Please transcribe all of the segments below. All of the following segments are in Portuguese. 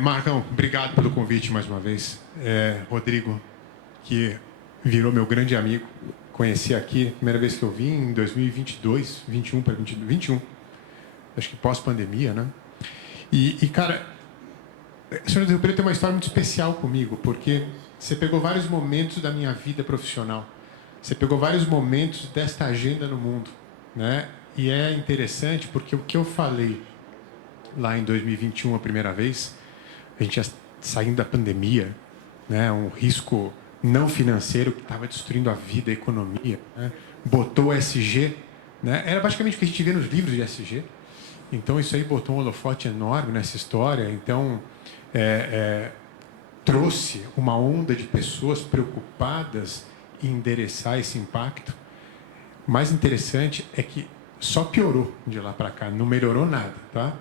Marcão, obrigado pelo convite mais uma vez. Rodrigo, que virou meu grande amigo, conheci aqui, primeira vez que eu vim em 2022, 21 para 21, acho que pós-pandemia, né? Cara, o senhor Rio Preto tem uma história muito especial comigo, porque você pegou vários momentos da minha vida profissional, você pegou vários momentos desta agenda no mundo, né? E é interessante porque o que eu falei lá em 2021 a primeira vez, a gente ia saindo da pandemia, né? Um risco não financeiro que estava destruindo a vida, a economia, né? Botou o SG, né? Era basicamente o que a gente vê nos livros de SG. Então isso aí botou um holofote enorme nessa história. Então trouxe uma onda de pessoas preocupadas em endereçar esse impacto. O mais interessante é que só piorou de lá para cá, não melhorou nada, tá?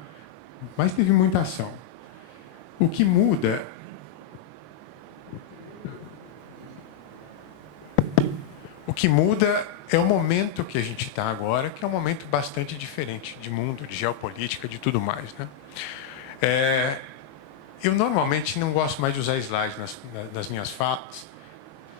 Mas teve muita ação. O que muda é o momento que a gente está agora, que é um momento bastante diferente de mundo, de geopolítica, de tudo mais, né? Eu normalmente não gosto mais de usar slides nas minhas falas,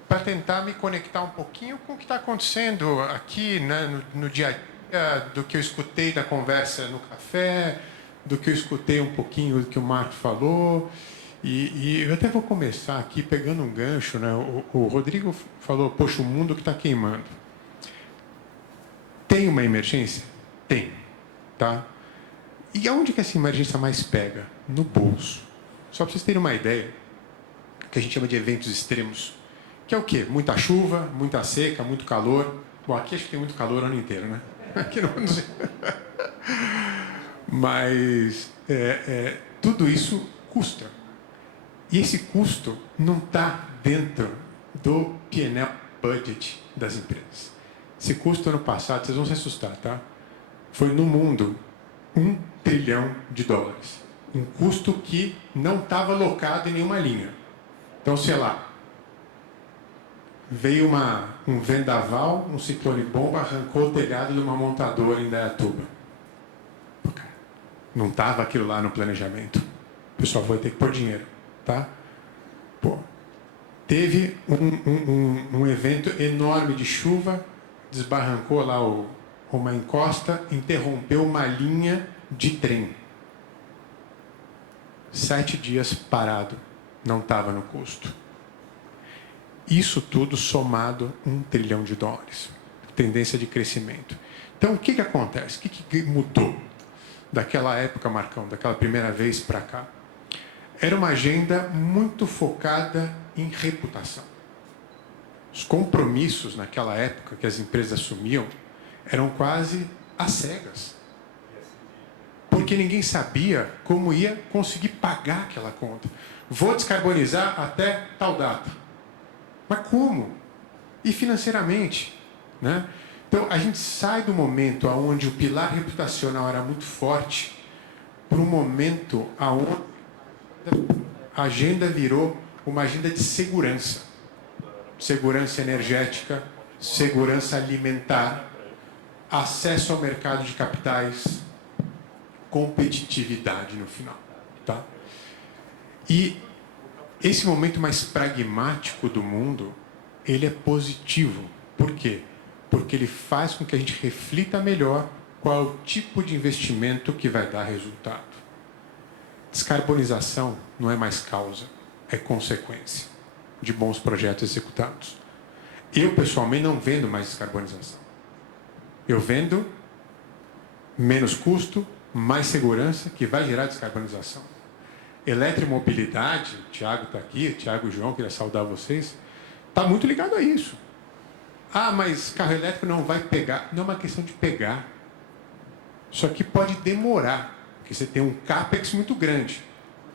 para tentar me conectar um pouquinho com o que está acontecendo aqui, né, no dia a dia, do que eu escutei da conversa no café, do que eu escutei um pouquinho do que o Marco falou. E eu até vou começar aqui pegando um gancho, né? O Rodrigo falou, poxa, o mundo que está queimando. Tem uma emergência? Tem, tá? E aonde que essa emergência mais pega? No bolso. Só para vocês terem uma ideia, o que a gente chama de eventos extremos, que é o quê? Muita chuva, muita seca, muito calor. Bom, aqui acho que tem muito calor o ano inteiro, né? Aqui não sei. Mas tudo isso custa. E esse custo não está dentro do P&L budget das empresas. Esse custo ano passado, vocês vão se assustar, tá? Foi no mundo $1 trilhão. Um custo que não estava alocado em nenhuma linha. Então, sei lá, veio um vendaval, um ciclone bomba, arrancou o telhado de uma montadora em Indaiatuba. Não estava aquilo lá no planejamento. O pessoal vai ter que pôr dinheiro, tá? Pô, teve um evento enorme de chuva, desbarrancou lá uma encosta, interrompeu uma linha de trem. 7 dias parado, não estava no custo. Isso tudo somado $1 trilhão. Tendência de crescimento. Então, o que acontece? O que mudou daquela época, Marcão, daquela primeira vez para cá? Era uma agenda muito focada em reputação. Os compromissos naquela época que as empresas assumiam eram quase às cegas. Porque ninguém sabia como ia conseguir pagar aquela conta. Vou descarbonizar até tal data. Mas como? E financeiramente, né? Então, a gente sai do momento onde o pilar reputacional era muito forte para um momento onde a agenda virou uma agenda de segurança. Segurança energética, segurança alimentar, acesso ao mercado de capitais, competitividade no final, tá? E esse momento mais pragmático do mundo, ele é positivo. Por quê? Porque ele faz com que a gente reflita melhor qual é o tipo de investimento que vai dar resultado. Descarbonização não é mais causa, é consequência de bons projetos executados. Eu, pessoalmente, não vendo mais descarbonização. Eu vendo menos custo, mais segurança, que vai gerar descarbonização. Eletromobilidade, o Thiago está aqui, o Thiago e o João, queria saudar vocês, está muito ligado a isso. Ah, mas carro elétrico não vai pegar. Não é uma questão de pegar. Só que pode demorar, porque você tem um CAPEX muito grande.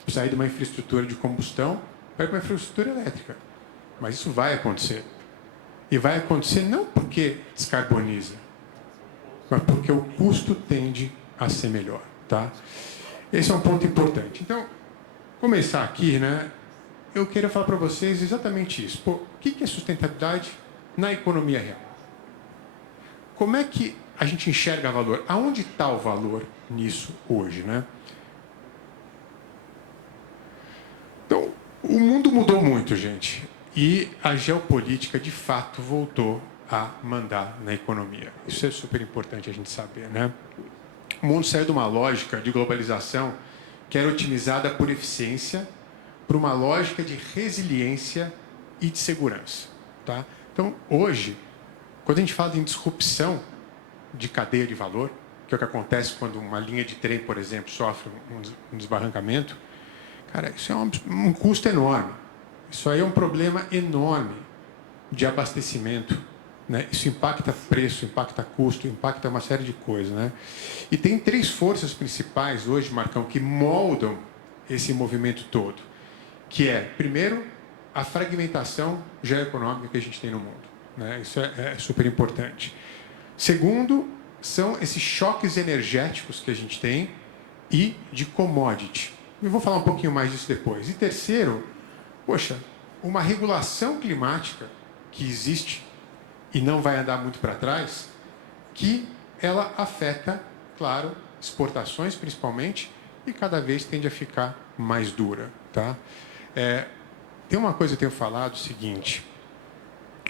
Sair de uma infraestrutura de combustão para uma infraestrutura elétrica. Mas isso vai acontecer. E vai acontecer não porque descarboniza, mas porque o custo tende a ser melhor, tá? Esse é um ponto importante. Então, começar aqui, né? Eu queria falar para vocês exatamente isso. Pô, o que é sustentabilidade na economia real? Como é que a gente enxerga valor? Aonde está o valor nisso hoje, né? O mundo mudou muito, gente, e a geopolítica, de fato, voltou a mandar na economia. Isso é super importante a gente saber, né? O mundo saiu de uma lógica de globalização que era otimizada por eficiência para uma lógica de resiliência e de segurança, tá? Então, hoje, quando a gente fala em disrupção de cadeia de valor, que é o que acontece quando uma linha de trem, por exemplo, sofre um desbarrancamento, cara, isso é um custo enorme. Isso aí é um problema enorme de abastecimento, né? Isso impacta preço, impacta custo, impacta uma série de coisas, né? E tem 3 forças principais hoje, Marcão, que moldam esse movimento todo, que é, primeiro, a fragmentação geoeconômica que a gente tem no mundo, né? Isso é super importante. Segundo, são esses choques energéticos que a gente tem e de commodity. Eu vou falar um pouquinho mais disso depois. E terceiro, poxa, uma regulação climática que existe e não vai andar muito para trás, que ela afeta, claro, exportações principalmente, e cada vez tende a ficar mais dura, tá? Tem uma coisa que eu tenho falado, o seguinte,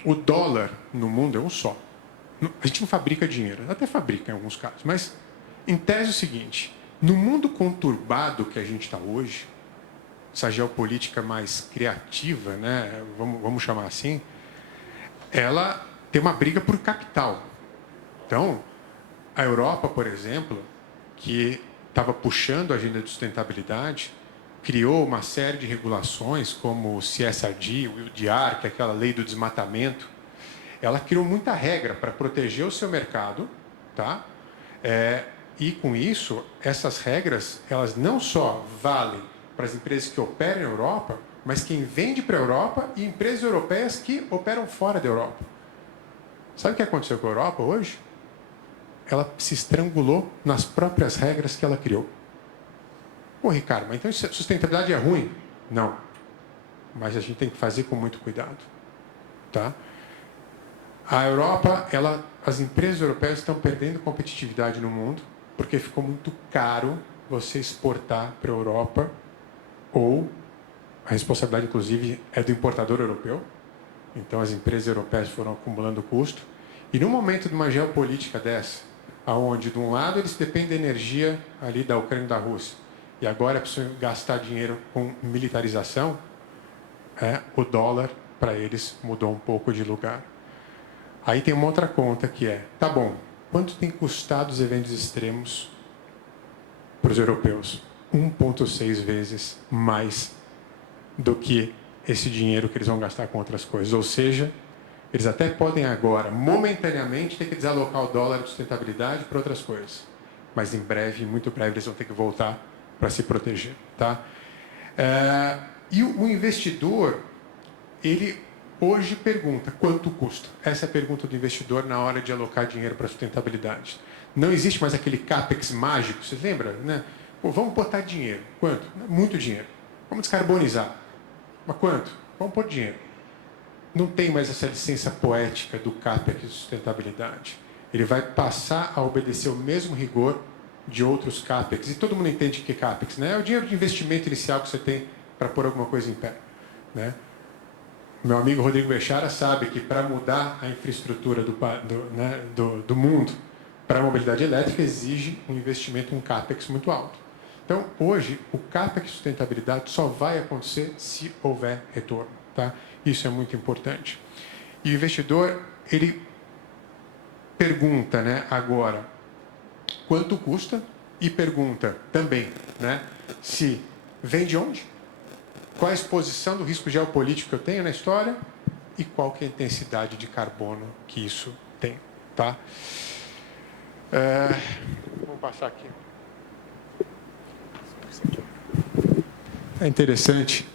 o dólar no mundo é um só. A gente não fabrica dinheiro, até fabrica em alguns casos, mas em tese é o seguinte, no mundo conturbado que a gente está hoje, essa geopolítica mais criativa, né, vamos chamar assim, ela tem uma briga por capital. Então, a Europa, por exemplo, que estava puxando a agenda de sustentabilidade, criou uma série de regulações, como o CSRD, o UDR, que é aquela lei do desmatamento. Ela criou muita regra para proteger o seu mercado, tá? E com isso, essas regras, elas não só valem para as empresas que operam na Europa, mas quem vende para a Europa e empresas europeias que operam fora da Europa. Sabe o que aconteceu com a Europa hoje? Ela se estrangulou nas próprias regras que ela criou. Pô, Ricardo, mas então sustentabilidade é ruim? Não. Mas a gente tem que fazer com muito cuidado, tá? A Europa, as empresas europeias estão perdendo competitividade no mundo porque ficou muito caro você exportar para a Europa, ou a responsabilidade, inclusive, é do importador europeu. Então, as empresas europeias foram acumulando custo. E no momento de uma geopolítica dessa, onde, de um lado, eles dependem da energia ali da Ucrânia e da Rússia, e agora precisam gastar dinheiro com militarização, o dólar, para eles, mudou um pouco de lugar. Aí tem uma outra conta que tá bom, quanto tem custado os eventos extremos para os europeus? 1,6 vezes mais do que esse dinheiro que eles vão gastar com outras coisas. Ou seja, eles até podem agora, momentaneamente, ter que desalocar o dólar de sustentabilidade para outras coisas. Mas em breve, muito breve, eles vão ter que voltar para se proteger, tá? E o investidor, ele hoje pergunta quanto custa. Essa é a pergunta do investidor na hora de alocar dinheiro para sustentabilidade. Não existe mais aquele CAPEX mágico, vocês lembram, né? Pô, vamos botar dinheiro. Quanto? Muito dinheiro. Vamos descarbonizar. Mas quanto? Vamos pôr dinheiro. Não tem mais essa licença poética do CAPEX de sustentabilidade. Ele vai passar a obedecer o mesmo rigor de outros CAPEX. E todo mundo entende que é CAPEX, né? É o dinheiro de investimento inicial que você tem para pôr alguma coisa em pé, né? Meu amigo Rodrigo Bechara sabe que para mudar a infraestrutura do mundo para a mobilidade elétrica exige um investimento, um CAPEX muito alto. Então, hoje, o CAPEX de sustentabilidade só vai acontecer se houver retorno, tá? Isso é muito importante. E o investidor, ele pergunta, né, agora, quanto custa? E pergunta também, né, se vem de onde? Qual a exposição do risco geopolítico que eu tenho na história e qual que é a intensidade de carbono que isso tem, tá? Vou passar aqui. É interessante.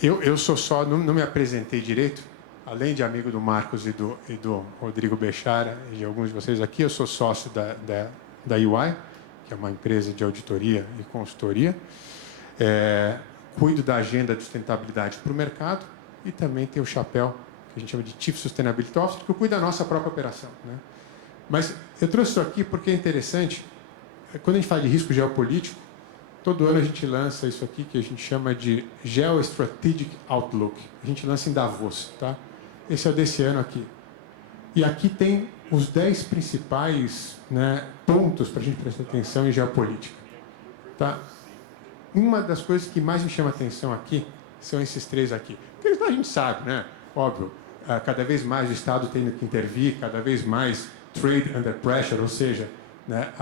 Eu sou só, não me apresentei direito, além de amigo do Marcos e do Rodrigo Bechara e de alguns de vocês aqui, eu sou sócio da UI, que é uma empresa de auditoria e consultoria. Cuido da agenda de sustentabilidade para o mercado e também tenho o chapéu que a gente chama de Chief Sustainability Officer, que cuida da nossa própria operação, né? Mas eu trouxe isso aqui porque é interessante. Quando a gente fala de risco geopolítico, todo ano a gente lança isso aqui que a gente chama de Geostrategic Outlook. A gente lança em Davos, tá? Esse é o desse ano aqui. E aqui tem os 10 principais, né, pontos para a gente prestar atenção em geopolítica. Tá? Uma das coisas que mais me chama atenção aqui são esses 3 aqui. Porque a gente sabe, né? Óbvio, cada vez mais o Estado tendo que intervir, cada vez mais trade under pressure, ou seja, né,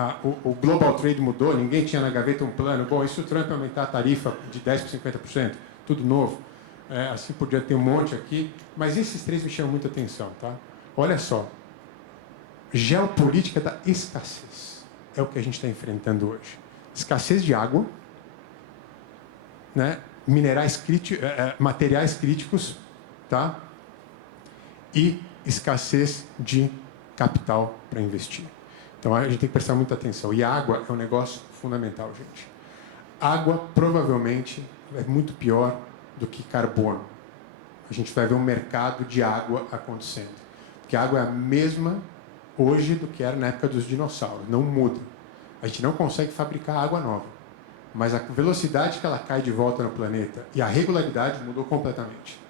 o global trade mudou, ninguém tinha na gaveta um plano. Bom, e se o Trump aumentar a tarifa de 10% para 50%? Tudo novo. Assim por diante, tem um monte aqui. Mas esses 3 me chamam muita atenção. Tá? Olha só. Geopolítica da escassez. É o que a gente está enfrentando hoje. Escassez de água, né? Materiais críticos, tá? E escassez de capital para investir. Então, a gente tem que prestar muita atenção. E água é um negócio fundamental, gente. Água, provavelmente, é muito pior do que carbono. A gente vai ver um mercado de água acontecendo. Porque a água é a mesma hoje do que era na época dos dinossauros. Não muda. A gente não consegue fabricar água nova. Mas a velocidade que ela cai de volta no planeta e a regularidade mudou completamente.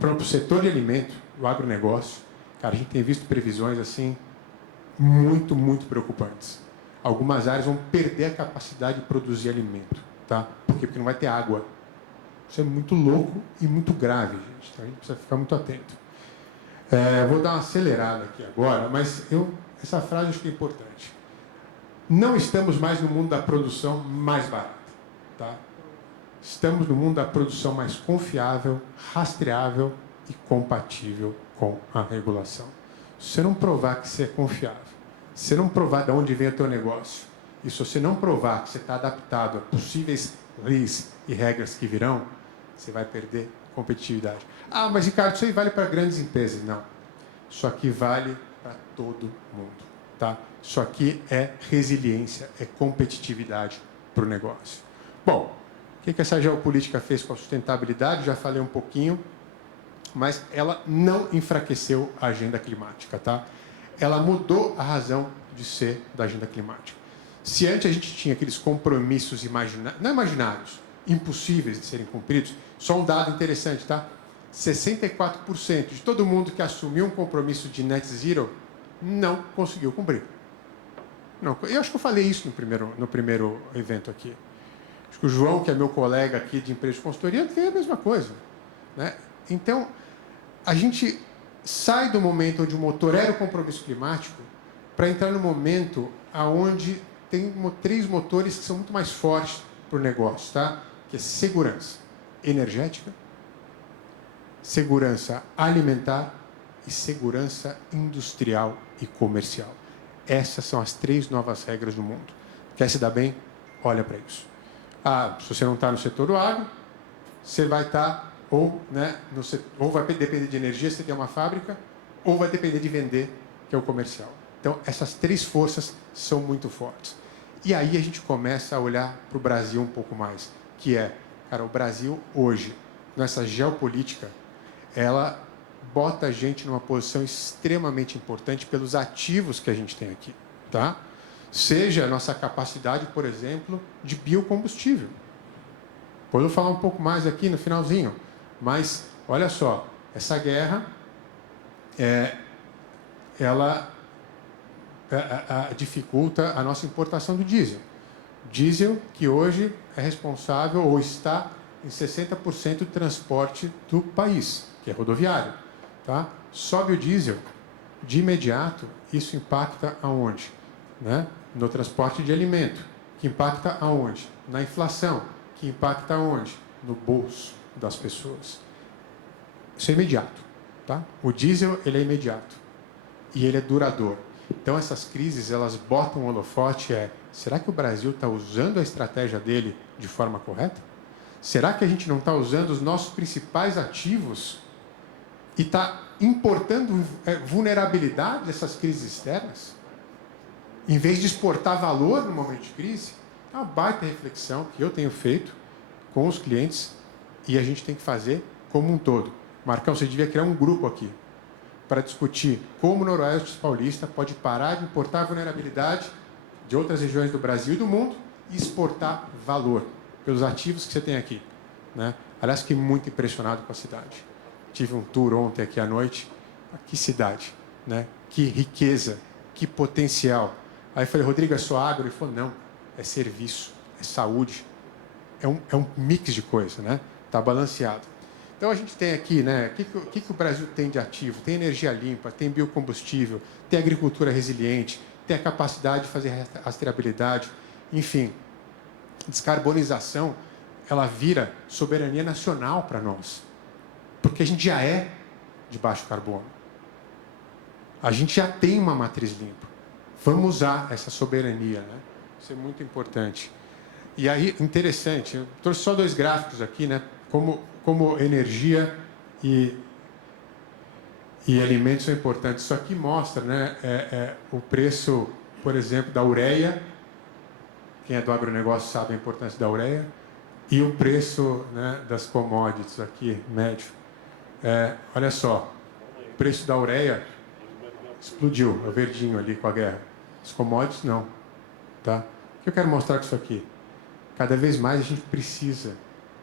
Para o setor de alimento, o agronegócio, cara, a gente tem visto previsões assim muito, muito preocupantes. Algumas áreas vão perder a capacidade de produzir alimento. Tá? Por quê? Porque não vai ter água. Isso é muito louco e muito grave, gente. Então a gente precisa ficar muito atento. Vou dar uma acelerada aqui agora, mas essa frase eu acho que é importante. Não estamos mais no mundo da produção mais barata. Tá? Estamos no mundo da produção mais confiável, rastreável e compatível com a regulação. Se você não provar que você é confiável, se você não provar de onde vem o teu negócio, e se você não provar que você está adaptado a possíveis leis e regras que virão, você vai perder competitividade. Ah, mas Ricardo, isso aí vale para grandes empresas. Não. Isso aqui vale para todo mundo. Tá? Isso aqui é resiliência, é competitividade para o negócio. Bom, o que essa geopolítica fez com a sustentabilidade? Já falei um pouquinho, mas ela não enfraqueceu a agenda climática. Tá? Ela mudou a razão de ser da agenda climática. Se antes a gente tinha aqueles compromissos não imaginários, impossíveis de serem cumpridos, só um dado interessante, tá? 64% de todo mundo que assumiu um compromisso de net zero não conseguiu cumprir. Não, eu acho que eu falei isso no primeiro evento aqui. Acho que o João, que é meu colega aqui de empresa de consultoria, fez a mesma coisa. Né? Então, a gente sai do momento onde o motor era o compromisso climático para entrar no momento onde tem 3 motores que são muito mais fortes para o negócio, tá? Que é segurança energética, segurança alimentar e segurança industrial e comercial. Essas são as 3 novas regras do mundo. Quer se dar bem? Olha para isso. Se você não está no setor do agro, você vai estar ou vai depender de energia, se você tem uma fábrica, ou vai depender de vender, que é o comercial. Então, essas 3 forças são muito fortes. E aí a gente começa a olhar para o Brasil um pouco mais, que é, cara, o Brasil hoje, nessa geopolítica, ela bota a gente numa posição extremamente importante pelos ativos que a gente tem aqui, tá? Seja a nossa capacidade, por exemplo, de biocombustível. Depois eu vou falar um pouco mais aqui no finalzinho, mas olha só, essa guerra, ela dificulta a nossa importação do diesel. Diesel que hoje é responsável ou está em 60% do transporte do país, que é rodoviário. Tá? Sobe o diesel, de imediato, isso impacta aonde? Né? No transporte de alimento, que impacta aonde? Na inflação, que impacta aonde? No bolso das pessoas. Isso é imediato. Tá? O diesel ele é imediato e ele é duradouro. Então, essas crises, elas botam um holofote, será que o Brasil está usando a estratégia dele de forma correta? Será que a gente não está usando os nossos principais ativos e está importando vulnerabilidade dessas crises externas? Em vez de exportar valor no momento de crise? É uma baita reflexão que eu tenho feito com os clientes e a gente tem que fazer como um todo. Marcão, você devia criar um grupo aqui para discutir como o Noroeste Paulista pode parar de importar vulnerabilidade de outras regiões do Brasil e do mundo e exportar valor pelos ativos que você tem aqui, né? Aliás, fiquei muito impressionado com a cidade. Tive um tour ontem aqui à noite. Que cidade, né? Que riqueza, que potencial. Aí eu falei, Rodrigo, é só agro? Ele falou, não, é serviço, é saúde. É um mix de coisa, né? Está balanceado. Então a gente tem aqui, né? O que o Brasil tem de ativo? Tem energia limpa, tem biocombustível, tem agricultura resiliente, tem a capacidade de fazer rastreabilidade, enfim, descarbonização, ela vira soberania nacional para nós, porque a gente já é de baixo carbono. A gente já tem uma matriz limpa. Vamos usar essa soberania, né? Isso é muito importante. E aí, interessante, eu trouxe só 2 gráficos aqui, né? Como energia e alimentos são importantes. Isso aqui mostra, né, o preço, por exemplo, da ureia. Quem é do agronegócio sabe a importância da ureia. E o preço, né, das commodities aqui, médio. Olha só, o preço da ureia explodiu, é o verdinho ali com a guerra. Os commodities, não. Tá? O que eu quero mostrar com isso aqui? Cada vez mais a gente precisa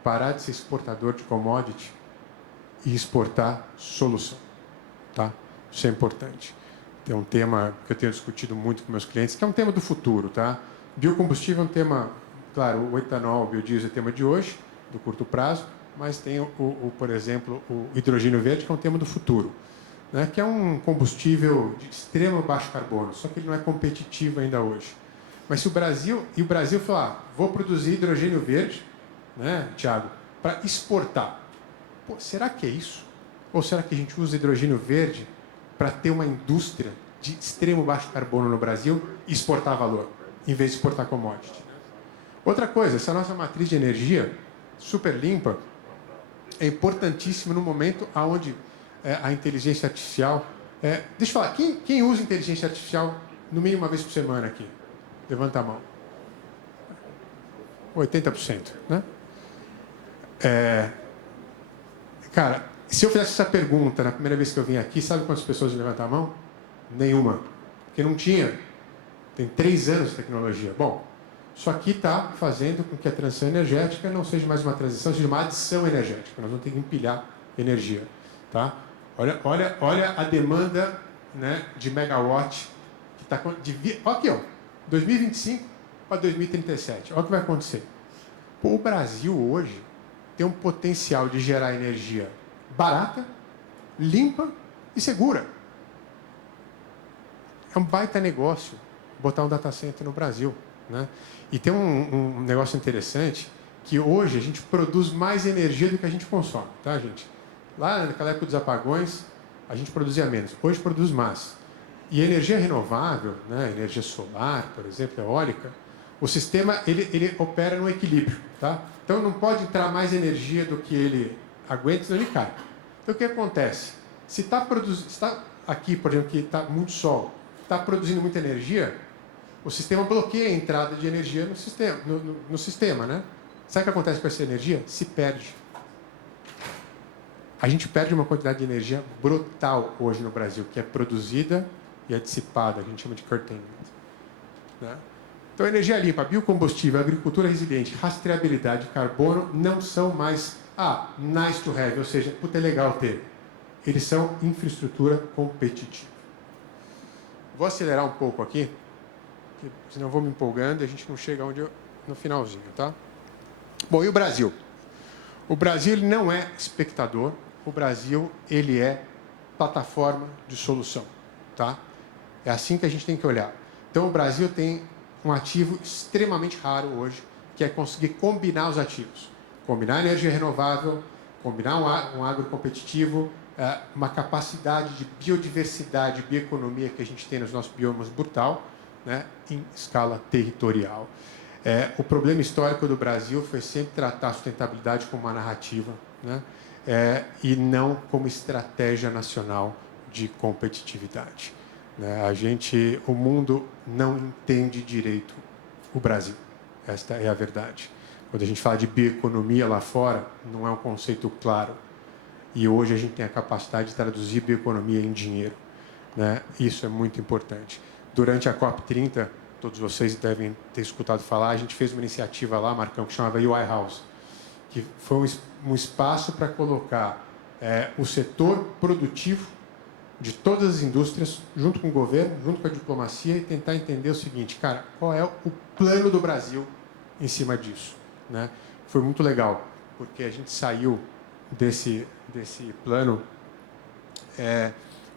parar de ser exportador de commodity e exportar solução. Tá? Isso é importante. Tem um tema que eu tenho discutido muito com meus clientes, que é um tema do futuro. Tá? Biocombustível é um tema, claro, o etanol, o biodiesel é tema de hoje, do curto prazo, mas tem, por exemplo, o hidrogênio verde, que é um tema do futuro, né? Que é um combustível de extremo baixo carbono, só que ele não é competitivo ainda hoje. Mas se o Brasil falar, vou produzir hidrogênio verde, né, Thiago, para exportar. Pô, será que é isso? Ou será que a gente usa hidrogênio verde para ter uma indústria de extremo baixo carbono no Brasil e exportar valor, em vez de exportar commodity? Outra coisa, essa nossa matriz de energia, super limpa, é importantíssima no momento onde a inteligência artificial... deixa eu falar, quem usa inteligência artificial no mínimo uma vez por semana aqui? Levanta a mão. 80%, né? Cara, se eu fizesse essa pergunta na primeira vez que eu vim aqui, sabe quantas pessoas levantam a mão? Nenhuma. Porque não tinha. Tem 3 anos de tecnologia. Bom, isso aqui está fazendo com que a transição energética não seja mais uma transição, seja uma adição energética. Nós vamos ter que empilhar energia. Tá? Olha a demanda, né, de megawatt que está... Olha aqui, ó, 2025 para 2037. Olha o que vai acontecer. Pô, o Brasil hoje tem um potencial de gerar energia barata, limpa e segura. É um baita negócio botar um data center no Brasil, né? E tem um negócio interessante, que hoje a gente produz mais energia do que a gente consome, tá, gente? Lá naquela época dos apagões, a gente produzia menos. Hoje produz mais. E a energia renovável, né, energia solar, por exemplo, eólica, o sistema ele opera no equilíbrio, tá? Então não pode entrar mais energia do que ele aguenta, senão ele cai. Então o que acontece? Se está aqui, por exemplo, que está muito sol, está produzindo muita energia, o sistema bloqueia a entrada de energia no sistema, né? Sabe o que acontece com essa energia? Se perde. A gente perde uma quantidade de energia brutal hoje no Brasil, que é produzida e é dissipada, a gente chama de curtailment, né? Então, energia limpa, biocombustível, agricultura resiliente, rastreabilidade, carbono, não são mais, nice to have, ou seja, puta, é legal ter. Eles são infraestrutura competitiva. Vou acelerar um pouco aqui, senão eu vou me empolgando e a gente não chega no finalzinho, tá? Bom, e o Brasil? O Brasil ele não é espectador, o Brasil ele é plataforma de solução, tá? É assim que a gente tem que olhar. Então, o Brasil tem um ativo extremamente raro hoje, que é conseguir combinar os ativos. Combinar energia renovável, combinar um agro competitivo, uma capacidade de biodiversidade, bioeconomia que a gente tem nos nossos biomas brutal, né, em escala territorial. O problema histórico do Brasil foi sempre tratar a sustentabilidade como uma narrativa, né, e não como estratégia nacional de competitividade. O mundo não entende direito o Brasil. Esta é a verdade. Quando a gente fala de bioeconomia lá fora, não é um conceito claro. E hoje a gente tem a capacidade de traduzir bioeconomia em dinheiro, né? Isso é muito importante. Durante a COP30, todos vocês devem ter escutado falar, a gente fez uma iniciativa lá, Marcão, que chamava UI House, que foi um espaço para colocar o setor produtivo de todas as indústrias, junto com o governo, junto com a diplomacia, e tentar entender o seguinte, cara, qual é o plano do Brasil em cima disso, né? Foi muito legal, porque a gente saiu desse plano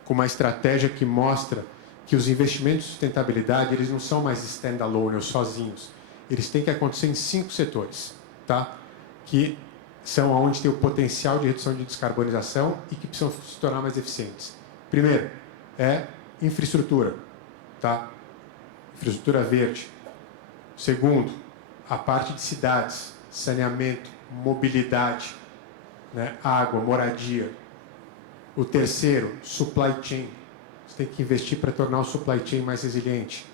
com uma estratégia que mostra que os investimentos de sustentabilidade, eles não são mais standalone ou sozinhos. Eles têm que acontecer em 5 setores, tá? Que são onde tem o potencial de redução de descarbonização e que precisam se tornar mais eficientes. Primeiro, infraestrutura, tá? Infraestrutura verde. Segundo, a parte de cidades, saneamento, mobilidade, né? Água, moradia. O terceiro, supply chain. Você tem que investir para tornar o supply chain mais resiliente.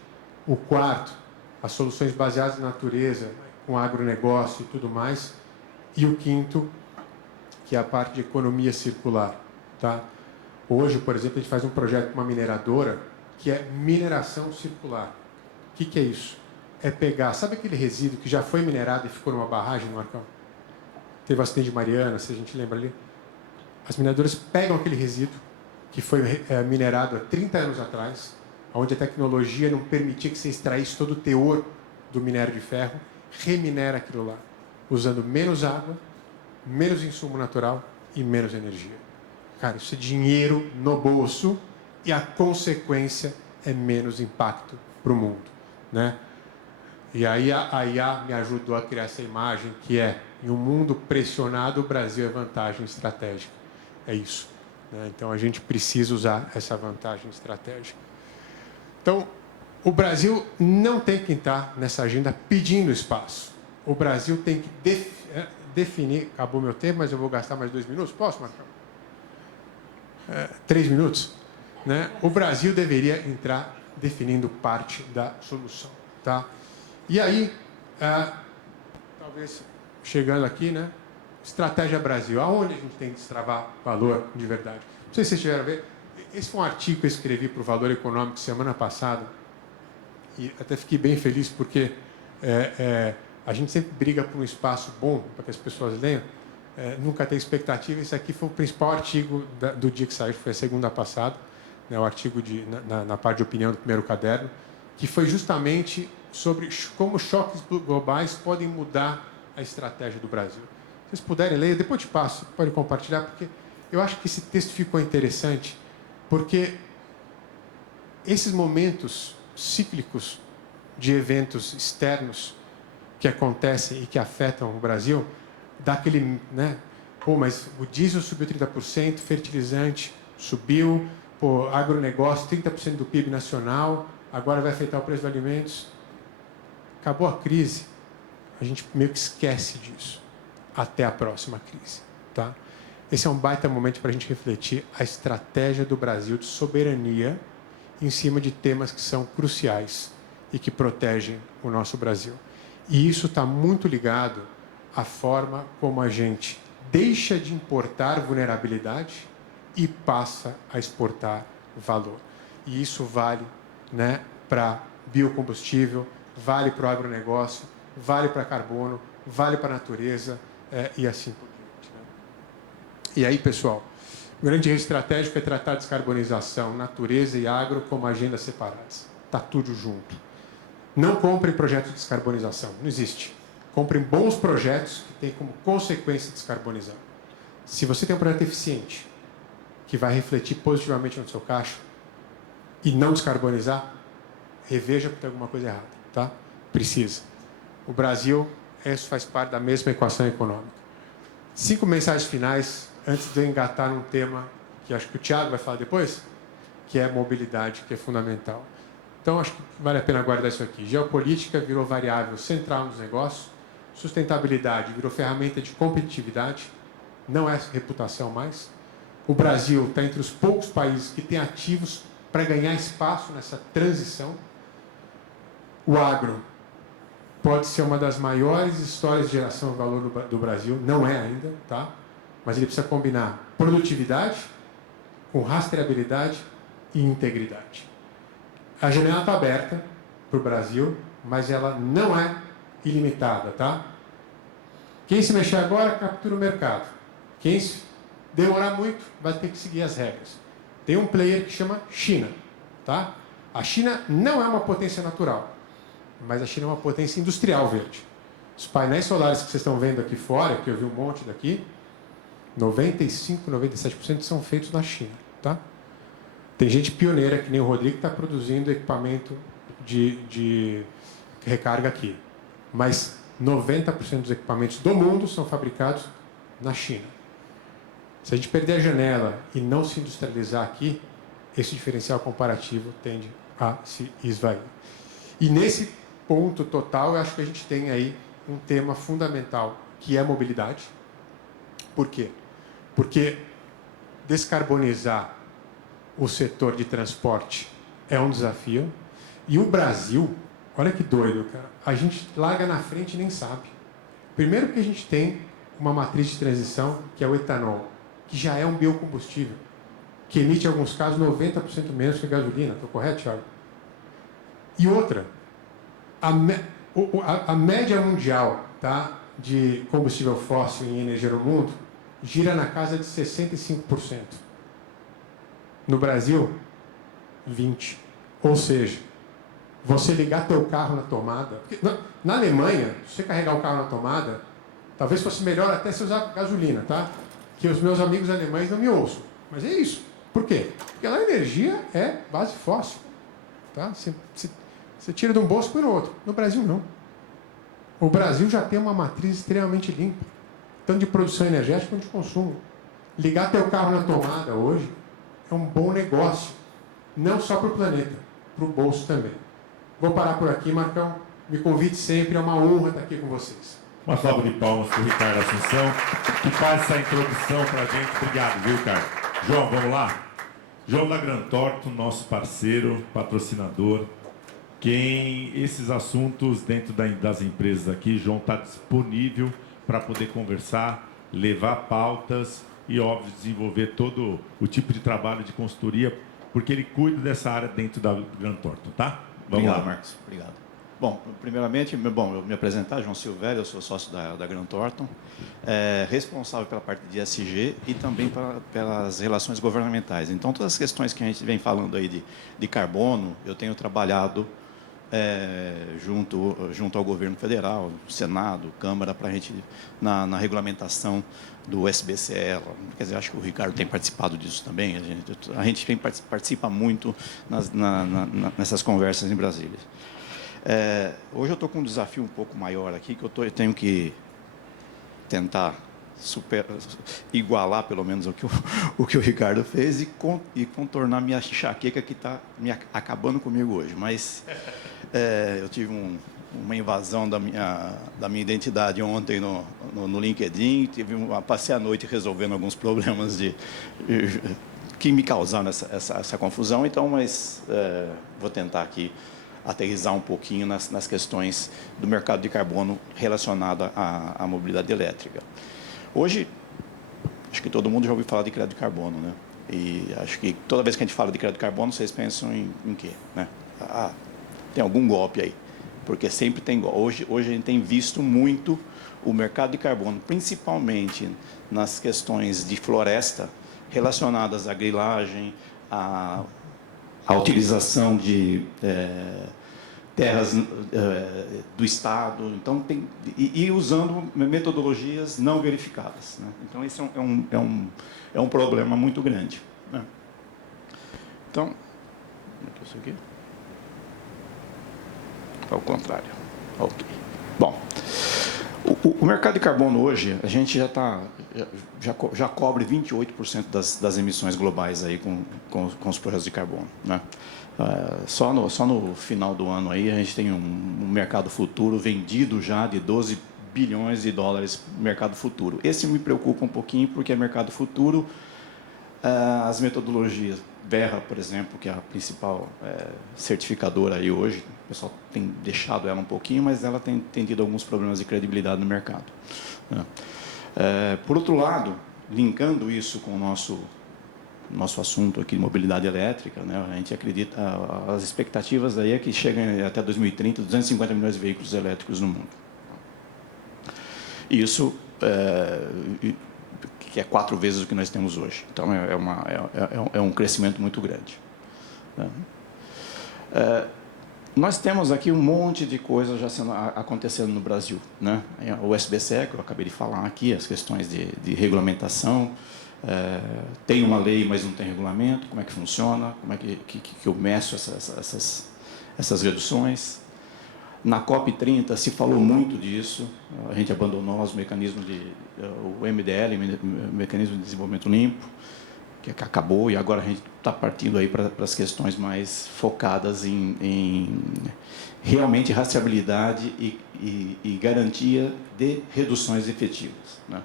O quarto, as soluções baseadas na natureza, com agronegócio e tudo mais. E o quinto, que é a parte de economia circular, tá? Hoje, por exemplo, a gente faz um projeto com uma mineradora que é mineração circular. O que é isso? É pegar, sabe aquele resíduo que já foi minerado e ficou numa barragem, Marcão? Teve o acidente de Mariana, se a gente lembra ali. As mineradoras pegam aquele resíduo que foi minerado há 30 anos atrás, onde a tecnologia não permitia que você extraísse todo o teor do minério de ferro, reminera aquilo lá, usando menos água, menos insumo natural e menos energia. Cara, isso é dinheiro no bolso e a consequência é menos impacto para o mundo, né? E aí a IA me ajudou a criar essa imagem que em um mundo pressionado, o Brasil é vantagem estratégica. É isso, né? Então, a gente precisa usar essa vantagem estratégica. Então, o Brasil não tem que estar nessa agenda pedindo espaço. O Brasil tem que definir... Acabou meu tempo, mas eu vou gastar mais 2 minutos. Posso, Marcão? 3 minutos? Né? O Brasil deveria entrar definindo parte da solução. Tá? E aí, talvez chegando aqui, né? Estratégia Brasil. Aonde a gente tem que destravar valor de verdade? Não sei se vocês tiveram a ver. Esse foi um artigo que eu escrevi para o Valor Econômico semana passada. E até fiquei bem feliz porque a gente sempre briga por um espaço bom para que as pessoas leiam. Nunca tem expectativa. Esse aqui foi o principal artigo do dia que saiu, foi a segunda passada, né, o artigo na parte de opinião do primeiro caderno, que foi justamente sobre como choques globais podem mudar a estratégia do Brasil. Se vocês puderem ler, depois eu te passo, pode compartilhar, porque eu acho que esse texto ficou interessante, porque esses momentos cíclicos de eventos externos que acontecem e que afetam o Brasil, dá aquele, né? Pô, mas o diesel subiu 30%, fertilizante subiu, pô, agronegócio 30% do PIB nacional, agora vai afetar o preço dos alimentos. Acabou a crise, a gente meio que esquece disso até a próxima crise, tá? Esse é um baita momento para a gente refletir a estratégia do Brasil de soberania em cima de temas que são cruciais e que protegem o nosso Brasil. E isso está muito ligado à forma como a gente deixa de importar vulnerabilidade e passa a exportar valor. E isso vale, né, para biocombustível, vale para o agronegócio, vale para carbono, vale para a natureza e assim por diante. Né? E aí, pessoal, o grande erro estratégico é tratar a descarbonização, natureza e agro como agendas separadas. Está tudo junto. Não comprem projetos de descarbonização, não existe. Comprem bons projetos que têm como consequência descarbonizar. Se você tem um projeto eficiente, que vai refletir positivamente no seu caixa, e não descarbonizar, reveja porque tem alguma coisa errada, tá? Precisa. O Brasil, isso faz parte da mesma equação econômica. 5 mensagens finais, antes de eu engatar num tema que acho que o Thiago vai falar depois, que é mobilidade, que é fundamental. Então, acho que vale a pena guardar isso aqui. Geopolítica virou variável central nos negócios, sustentabilidade virou ferramenta de competitividade, não é reputação mais. O Brasil está entre os poucos países que têm ativos para ganhar espaço nessa transição. O agro pode ser uma das maiores histórias de geração de valor do Brasil, não é ainda, tá? Mas ele precisa combinar produtividade com rastreabilidade e integridade. A janela está aberta, para o Brasil, mas ela não é ilimitada, tá? Quem se mexer agora captura o mercado. Quem demorar muito vai ter que seguir as regras. Tem um player que chama China, tá? A China não é uma potência natural, mas a China é uma potência industrial verde. Os painéis solares que vocês estão vendo aqui fora, que eu vi um monte daqui, 95, 97% são feitos na China, tá? Tem gente pioneira, que nem o Rodrigo, que está produzindo equipamento de recarga aqui. Mas 90% dos equipamentos do mundo são fabricados na China. Se a gente perder a janela e não se industrializar aqui, esse diferencial comparativo tende a se esvair. E nesse ponto total, eu acho que a gente tem aí um tema fundamental, que é a mobilidade. Por quê? Porque descarbonizar o setor de transporte é um desafio. E o Brasil, olha que doido, cara, a gente larga na frente e nem sabe. Primeiro que a gente tem uma matriz de transição, que é o etanol, que já é um biocombustível, que emite, em alguns casos, 90% menos que a gasolina. Estou correto, Thiago? E outra, a média mundial, tá, de combustível fóssil em energia no mundo gira na casa de 65%. No Brasil, 20%. Ou seja, você ligar teu carro na tomada... Na Alemanha, se você carregar o carro na tomada, talvez fosse melhor até se usar gasolina, tá? Que os meus amigos alemães não me ouçam. Mas é isso. Por quê? Porque lá a energia é base fóssil. Tá? Você tira de um bolso e põe no outro. No Brasil, não. O Brasil já tem uma matriz extremamente limpa, tanto de produção energética quanto de consumo. Ligar teu carro na tomada hoje é um bom negócio, não só para o planeta, para o bolso também. Vou parar por aqui, Marcão. Me convide sempre, é uma honra estar aqui com vocês. Uma salva de palmas para o Ricardo Assunção, que faz essa introdução para a gente. Obrigado, viu, Ricardo? João, vamos lá? João da Gran Torto, nosso parceiro, patrocinador. Esses assuntos dentro das empresas aqui, João está disponível para poder conversar, levar pautas e, óbvio, desenvolver todo o tipo de trabalho de consultoria, porque ele cuida dessa área dentro da Gran Torto, tá? Vamos Obrigado, lá, Marcos. Obrigado. Bom, primeiramente, eu me apresentar, João Silvério, eu sou sócio da Gran Thornton, responsável pela parte de ESG e também pelas relações governamentais. Então, todas as questões que a gente vem falando aí de carbono, eu tenho trabalhado junto ao governo federal, Senado, Câmara, para a gente, na regulamentação do SBCE. Quer dizer, acho que o Ricardo tem participado disso também. A gente participa muito nessas conversas em Brasília. Hoje eu estou com um desafio um pouco maior aqui, que eu tenho que tentar igualar, pelo menos, o que o Ricardo fez e contornar minha enxaqueca que está acabando comigo hoje. Mas eu tive uma invasão da minha identidade ontem no LinkedIn, passei a noite resolvendo alguns problemas que me causaram essa confusão. Então, mas vou tentar aqui aterrissar um pouquinho nas questões do mercado de carbono relacionado à mobilidade elétrica. Hoje, acho que todo mundo já ouviu falar de crédito de carbono, né? E acho que toda vez que a gente fala de crédito de carbono, vocês pensam em quê, né? Tem algum golpe aí, porque sempre tem golpe. Hoje a gente tem visto muito o mercado de carbono, principalmente nas questões de floresta, relacionadas à grilagem, à utilização de terras do Estado, então e usando metodologias não verificadas, né? Então esse é um problema muito grande, né? Então, como é que é isso aqui? Ao contrário. Ok. Bom, o mercado de carbono hoje, a gente já cobre 28% das emissões globais aí com os projetos de carbono, né? Só no final do ano aí a gente tem um mercado futuro vendido já de 12 bilhões de dólares no mercado futuro. Esse me preocupa um pouquinho porque é mercado futuro, as metodologias, Verra, por exemplo, que é a principal certificadora aí hoje, o pessoal tem deixado ela um pouquinho, mas ela tem tido alguns problemas de credibilidade no mercado, né? Por outro lado, linkando isso com o nosso nosso assunto aqui de mobilidade elétrica, né? A gente acredita, as expectativas aí é que cheguem até 2030 250 milhões de veículos elétricos no mundo. E isso que é 4 vezes o que nós temos hoje. Então, é um crescimento muito grande. Né? Nós temos aqui um monte de coisas já acontecendo no Brasil. Né? O SBCE, que eu acabei de falar aqui, as questões de regulamentação, tem uma lei, mas não tem regulamento, como é que funciona, como é que eu meço essas reduções. Na COP30 se falou muito disso, a gente abandonou os mecanismos o MDL, o Mecanismo de Desenvolvimento Limpo, que acabou, e agora a gente está partindo aí para as questões mais focadas em realmente rastreabilidade e garantia de reduções efetivas. Né?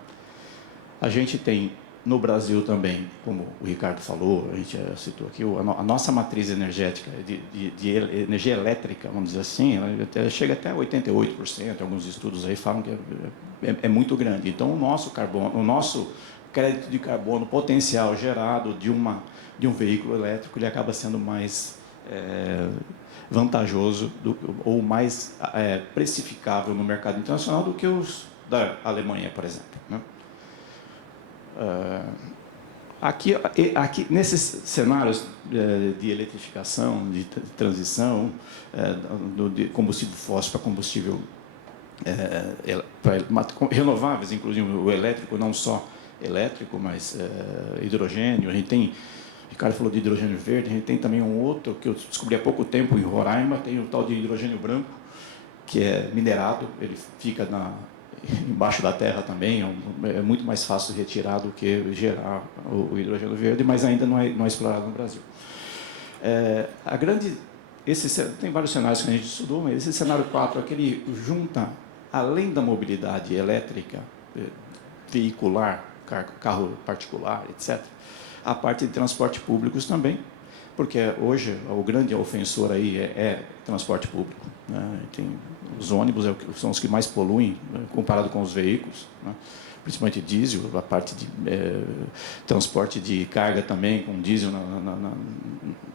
A gente tem no Brasil também, como o Ricardo falou, a gente citou aqui, a nossa matriz energética, de energia elétrica, vamos dizer assim, ela chega até 88%, alguns estudos aí falam que é muito grande. Então, o nosso crédito de carbono potencial gerado de um veículo elétrico, ele acaba sendo mais vantajoso ou mais precificável no mercado internacional do que os da Alemanha, por exemplo. Né? Aqui, nesses cenários de eletrificação, de transição, de combustível fóssil para combustível renováveis, inclusive o elétrico, não só elétrico, mas hidrogênio. A gente tem, o Ricardo falou de hidrogênio verde, a gente tem também um outro que eu descobri há pouco tempo em Roraima, tem o tal de hidrogênio branco, que é minerado, ele fica embaixo da terra também, é muito mais fácil de retirar do que gerar o hidrogênio verde, mas ainda não é explorado no Brasil. Tem vários cenários que a gente estudou, mas esse cenário 4 é que ele junta, além da mobilidade elétrica, veicular, carro particular, etc., a parte de transporte públicos também, porque hoje o grande ofensor aí é transporte público. Né? Os ônibus são os que mais poluem, né, comparado com os veículos, né? Principalmente diesel, a parte de transporte de carga também, com diesel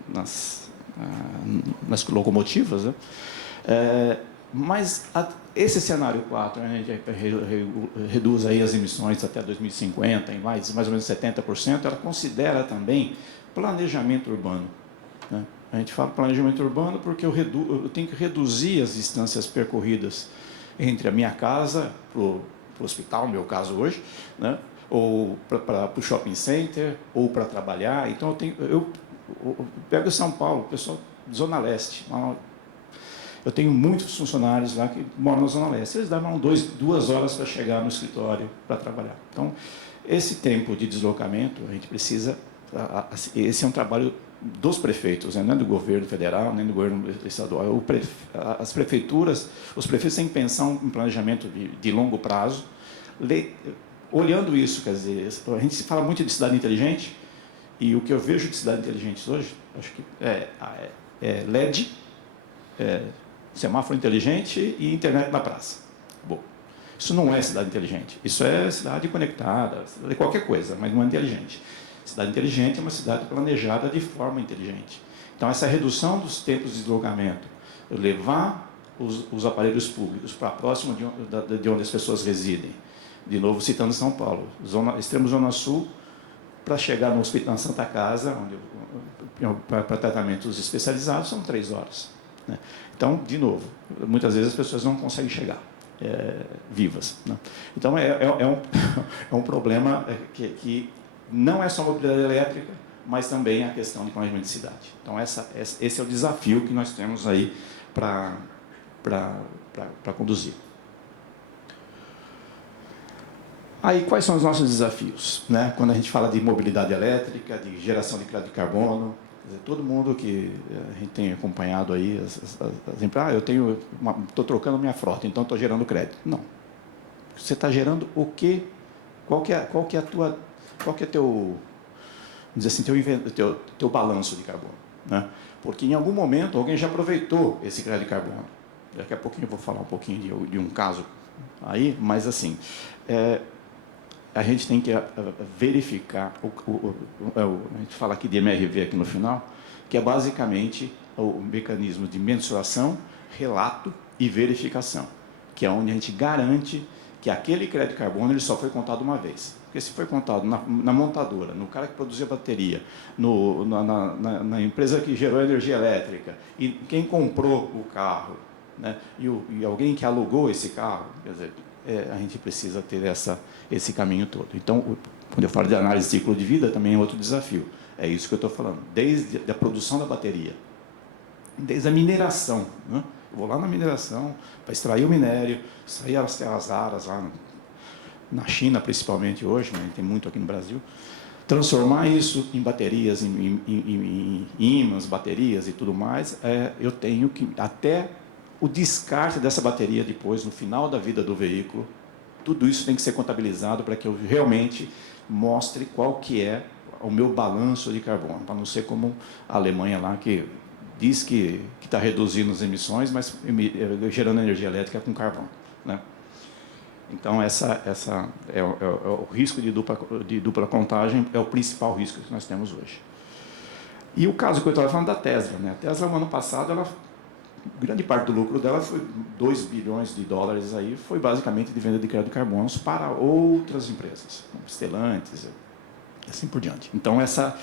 nas locomotivas. Né? Mas esse cenário 4, a gente reduz aí as emissões até 2050 em mais ou menos 70%, ela considera também planejamento urbano. Né? A gente fala planejamento urbano porque eu tenho que reduzir as distâncias percorridas entre a minha casa para o hospital, no meu caso hoje, né? Ou para o shopping center, ou para trabalhar. Então, eu pego São Paulo, pessoal, Zona Leste. Eu tenho muitos funcionários lá que moram na Zona Leste. Eles demoram 2 horas para chegar no escritório para trabalhar. Então, esse tempo de deslocamento, a gente precisa... Esse é um trabalho dos prefeitos, né? Não é do governo federal, nem do governo estadual. As prefeituras, os prefeitos têm que pensar em planejamento de longo prazo. Olhando isso, quer dizer, a gente fala muito de cidade inteligente, e o que eu vejo de cidade inteligente hoje, acho que é LED, semáforo inteligente e internet na praça. Bom, isso não é cidade inteligente, isso é cidade conectada, cidade qualquer coisa, mas não é inteligente. Cidade inteligente é uma cidade planejada de forma inteligente. Então, essa redução dos tempos de deslocamento, levar os aparelhos públicos para próximo de onde as pessoas residem, de novo citando São Paulo, extremo Zona Sul, para chegar no Hospital Santa Casa, para tratamentos especializados, são 3 horas. Né? Então, de novo, muitas vezes as pessoas não conseguem chegar vivas. Né? Então, é um problema que não é só mobilidade elétrica, mas também a questão de planejamento de cidade. Então, esse é o desafio que nós temos aí para conduzir. Aí, quais são os nossos desafios? Né? Quando a gente fala de mobilidade elétrica, de geração de crédito de carbono, todo mundo que a gente tem acompanhado aí, eu estou trocando minha frota, então estou gerando crédito. Não. Você está gerando o quê? Qual que é teu balanço de carbono? Né? Porque em algum momento alguém já aproveitou esse crédito de carbono. Daqui a pouquinho eu vou falar um pouquinho de um caso aí, mas assim, a gente tem que verificar, a gente fala aqui de MRV aqui no final, que é basicamente o mecanismo de mensuração, relato e verificação, que é onde a gente garante que aquele crédito de carbono ele só foi contado uma vez. Porque se foi contado na montadora, no cara que produzia a bateria, na empresa que gerou a energia elétrica, e quem comprou o carro, né, e alguém que alugou esse carro, quer dizer, a gente precisa ter esse caminho todo. Então, quando eu falo de análise de ciclo de vida, também é outro desafio. É isso que eu estou falando. Desde a produção da bateria, desde a mineração, né? Eu vou lá na mineração para extrair o minério, extrair as terras raras lá na China, principalmente hoje, mas tem muito aqui no Brasil, transformar isso em baterias, em ímãs, baterias e tudo mais, eu tenho que, até o descarte dessa bateria depois, no final da vida do veículo, tudo isso tem que ser contabilizado para que eu realmente mostre qual que é o meu balanço de carbono, para não ser como a Alemanha lá, que diz que está reduzindo as emissões, mas gerando energia elétrica com carvão, né? Então, essa é o risco de dupla contagem, é o principal risco que nós temos hoje. E o caso que eu estava falando da Tesla, né? A Tesla, no ano passado, grande parte do lucro dela foi 2 bilhões de dólares, aí, foi basicamente de venda de crédito de carbono para outras empresas, como Stellantis, e assim por diante. Então, essa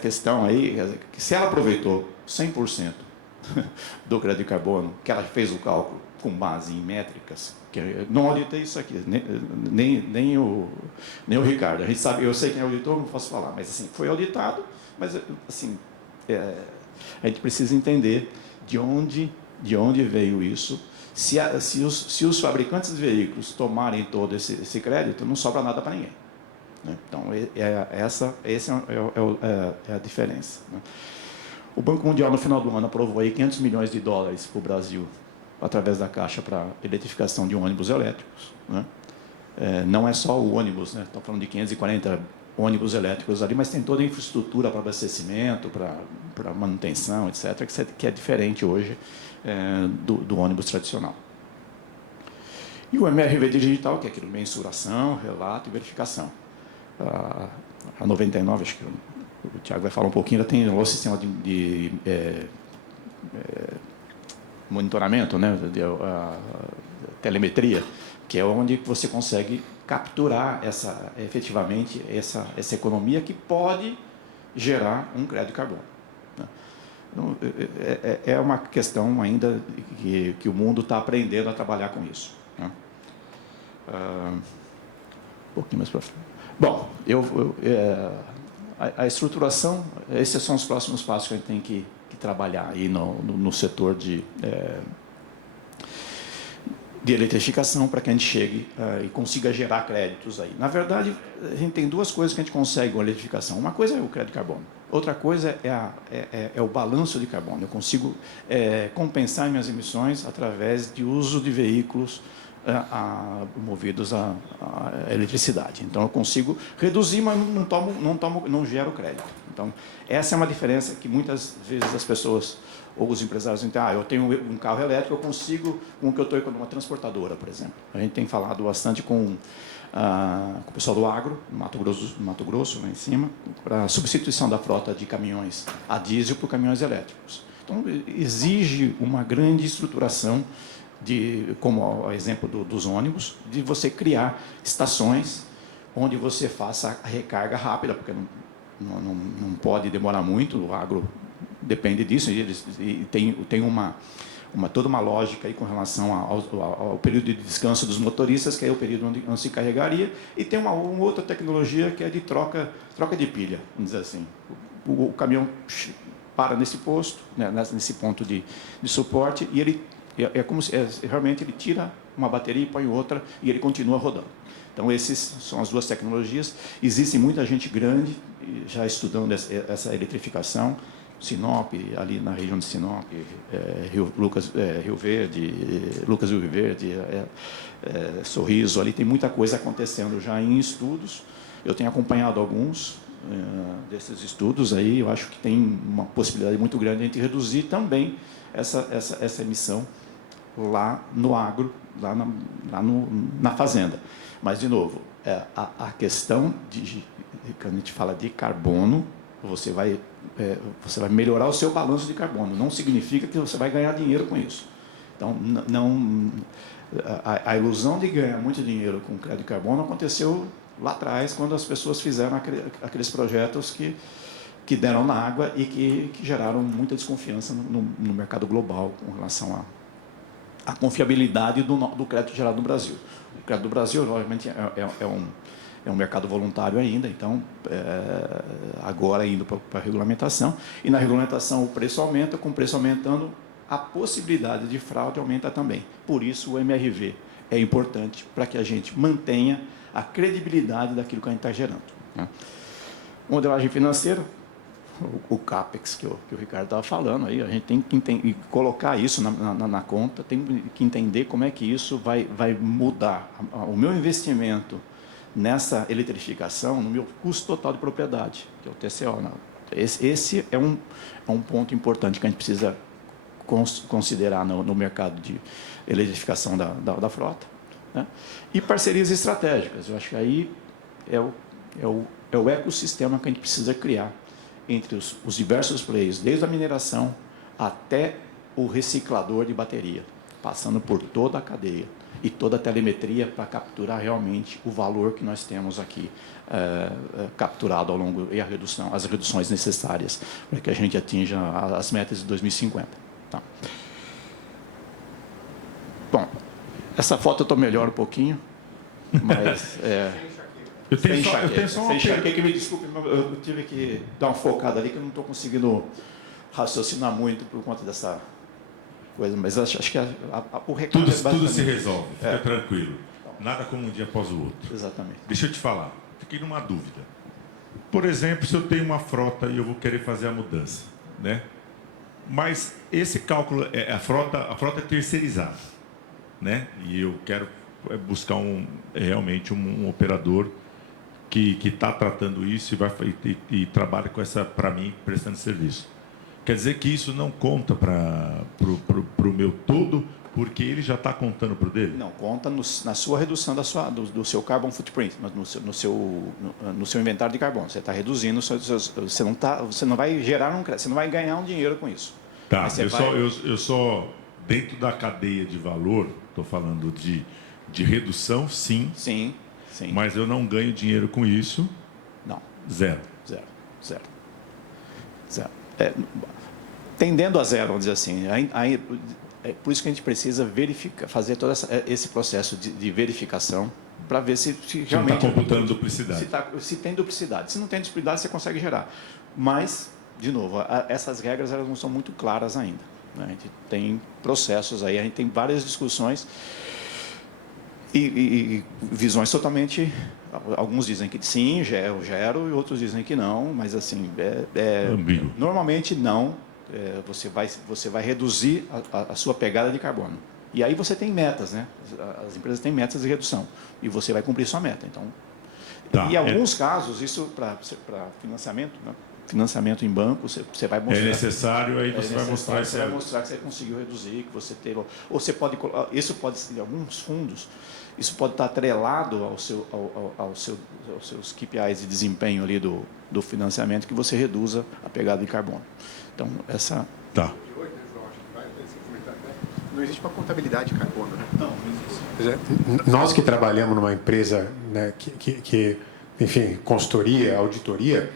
questão aí, se ela aproveitou 100% do crédito de carbono, que ela fez o cálculo com base em métricas, que eu não auditei isso aqui, nem o Ricardo. A gente sabe, eu sei quem é auditor, não posso falar, mas assim, foi auditado, mas assim, a gente precisa entender de onde veio isso. Se os fabricantes de veículos tomarem todo esse crédito, não sobra nada para ninguém. Então, essa é a diferença. O Banco Mundial, no final do ano, aprovou aí 500 milhões de dólares para o Brasil, através da Caixa para eletrificação de ônibus elétricos, né? Não é só o ônibus, né? Estamos falando de 540 ônibus elétricos ali, mas tem toda a infraestrutura para abastecimento, para manutenção, etc., que é diferente hoje do ônibus tradicional. E o MRV digital, que é aquilo, mensuração, relato e verificação. A 99, acho que o Tiago vai falar um pouquinho, ela tem o sistema de monitoramento, né, telemetria, que é onde você consegue capturar efetivamente essa economia que pode gerar um crédito de carbono, né? Então, é uma questão ainda que o mundo está aprendendo a trabalhar com isso, né? Um pouquinho mais para frente. Bom, a estruturação, esses são os próximos passos que a gente tem que trabalhar aí no setor de eletrificação, para que a gente chegue e consiga gerar créditos aí. Na verdade, a gente tem duas coisas que a gente consegue com a eletrificação. Uma coisa é o crédito de carbono, outra coisa é o balanço de carbono. Eu consigo compensar minhas emissões através de uso de veículos movidos a eletricidade. Então, eu consigo reduzir, mas não gero crédito. Então, essa é uma diferença que muitas vezes as pessoas ou os empresários entendem. Eu tenho um carro elétrico, eu consigo com o que eu estou com uma transportadora, por exemplo. A gente tem falado bastante com o pessoal do agro, Mato Grosso, lá em cima, para a substituição da frota de caminhões a diesel por caminhões elétricos. Então, exige uma grande estruturação, como o exemplo dos ônibus, de você criar estações onde você faça a recarga rápida, porque não pode demorar muito, o agro depende disso, e tem toda uma lógica aí com relação ao período de descanso dos motoristas, que é o período onde se carregaria, e tem uma outra tecnologia que é de troca de pilha, vamos dizer assim. O caminhão para nesse posto, né, nesse ponto de suporte, e ele como se realmente ele tira uma bateria e põe outra e ele continua rodando. Então, essas são as duas tecnologias. Existe muita gente grande já estudando essa eletrificação. Sinop, ali na região de Sinop, Rio Verde, Lucas do Rio Verde, Sorriso, ali tem muita coisa acontecendo já em estudos. Eu tenho acompanhado alguns desses estudos aí. Eu acho que tem uma possibilidade muito grande de a gente reduzir também essa emissão lá no agro, na fazenda. Mas, de novo, a questão quando a gente fala de carbono, você vai melhorar o seu balanço de carbono. Não significa que você vai ganhar dinheiro com isso. Então, a ilusão de ganhar muito dinheiro com crédito de carbono aconteceu lá atrás, quando as pessoas fizeram aqueles projetos que deram na água e que geraram muita desconfiança no mercado global com relação à confiabilidade do crédito gerado no Brasil. O crédito do Brasil, obviamente, é um mercado voluntário ainda, então, agora indo para a regulamentação. E na regulamentação o preço aumenta, com o preço aumentando, a possibilidade de fraude aumenta também. Por isso o MRV é importante para que a gente mantenha a credibilidade daquilo que a gente está gerando, né? Modelagem financeira, o CAPEX que o Ricardo estava falando, aí a gente tem que colocar isso na conta, tem que entender como é que isso vai mudar o meu investimento nessa eletrificação, no meu custo total de propriedade, que é o TCO. Não. Esse é um ponto importante que a gente precisa considerar no mercado de eletrificação da frota, né? E parcerias estratégicas, eu acho que aí é o ecossistema que a gente precisa criar entre os diversos players, desde a mineração até o reciclador de bateria, passando por toda a cadeia e toda a telemetria para capturar realmente o valor que nós temos aqui capturado ao longo e as reduções necessárias para que a gente atinja as metas de 2050. Tá. Bom, essa foto eu estou melhor um pouquinho, mas eu tenho só uma enxaqueca, me desculpe, eu tive que dar uma focada ali que eu não estou conseguindo raciocinar muito por conta dessa coisa, mas acho que o recado tudo se resolve, fica tranquilo. Nada como um dia após o outro. Exatamente. Deixa eu te falar, fiquei numa dúvida. Por exemplo, se eu tenho uma frota e eu vou querer fazer a mudança, né? Mas esse cálculo, a frota é terceirizada, né? E eu quero buscar realmente um operador que está tratando isso e trabalha com essa, para mim, prestando serviço. Quer dizer que isso não conta para o meu todo, porque ele já está contando para o dele? Não, conta na sua redução do seu carbon footprint, no seu inventário de carbono. Você está reduzindo, você não vai gerar você não vai ganhar um dinheiro com isso. Tá, eu só, dentro da cadeia de valor, estou falando de redução, sim. Sim. Mas eu não ganho dinheiro com isso? Não. Zero. Tendendo a zero, vamos dizer assim. É por isso que a gente precisa fazer todo esse processo de verificação para ver se realmente... Você está computando duplicidade. Se tem duplicidade. Se não tem duplicidade, você consegue gerar. Mas, de novo, essas regras elas não são muito claras ainda, né? A gente tem processos aí, a gente tem várias discussões e visões totalmente... Alguns dizem que sim, eu gero, e outros dizem que não, mas assim, ambíguo. Normalmente não. Você vai reduzir a sua pegada de carbono. E aí você tem metas, né? As empresas têm metas de redução e você vai cumprir sua meta. Então, em alguns casos, isso para financiamento, né? Financiamento em banco, você vai mostrar. É necessário, aí você vai mostrar isso. Você vai mostrar que você conseguiu reduzir, que você teve. Ou você pode, isso pode ser em alguns fundos. Isso pode estar atrelado aos seus KPIs de desempenho ali do financiamento, que você reduza a pegada de carbono. Então, essa... Tá. Não existe uma contabilidade de carbono, né? Não existe. Nós que trabalhamos numa empresa, né, enfim, consultoria, auditoria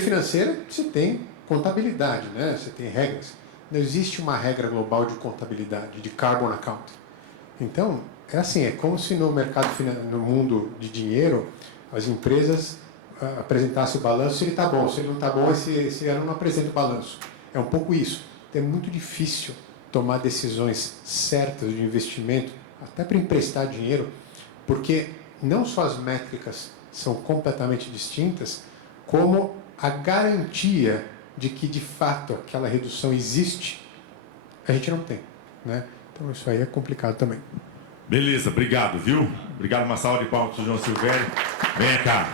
financeira, você tem contabilidade, né? Você tem regras. Não existe uma regra global de contabilidade, de carbon account. Então, é como se no mercado, no mundo de dinheiro, as empresas apresentassem o balanço, se ele está bom, se ele não está bom, esse ano não apresenta o balanço. É um pouco isso. É muito difícil tomar decisões certas de investimento, até para emprestar dinheiro, porque não só as métricas são completamente distintas, como a garantia de que, de fato, aquela redução existe, a gente não tem, né? Então, isso aí é complicado também. Beleza, obrigado, viu? Obrigado, uma salva de palmas para o João Silvério. Venha cá.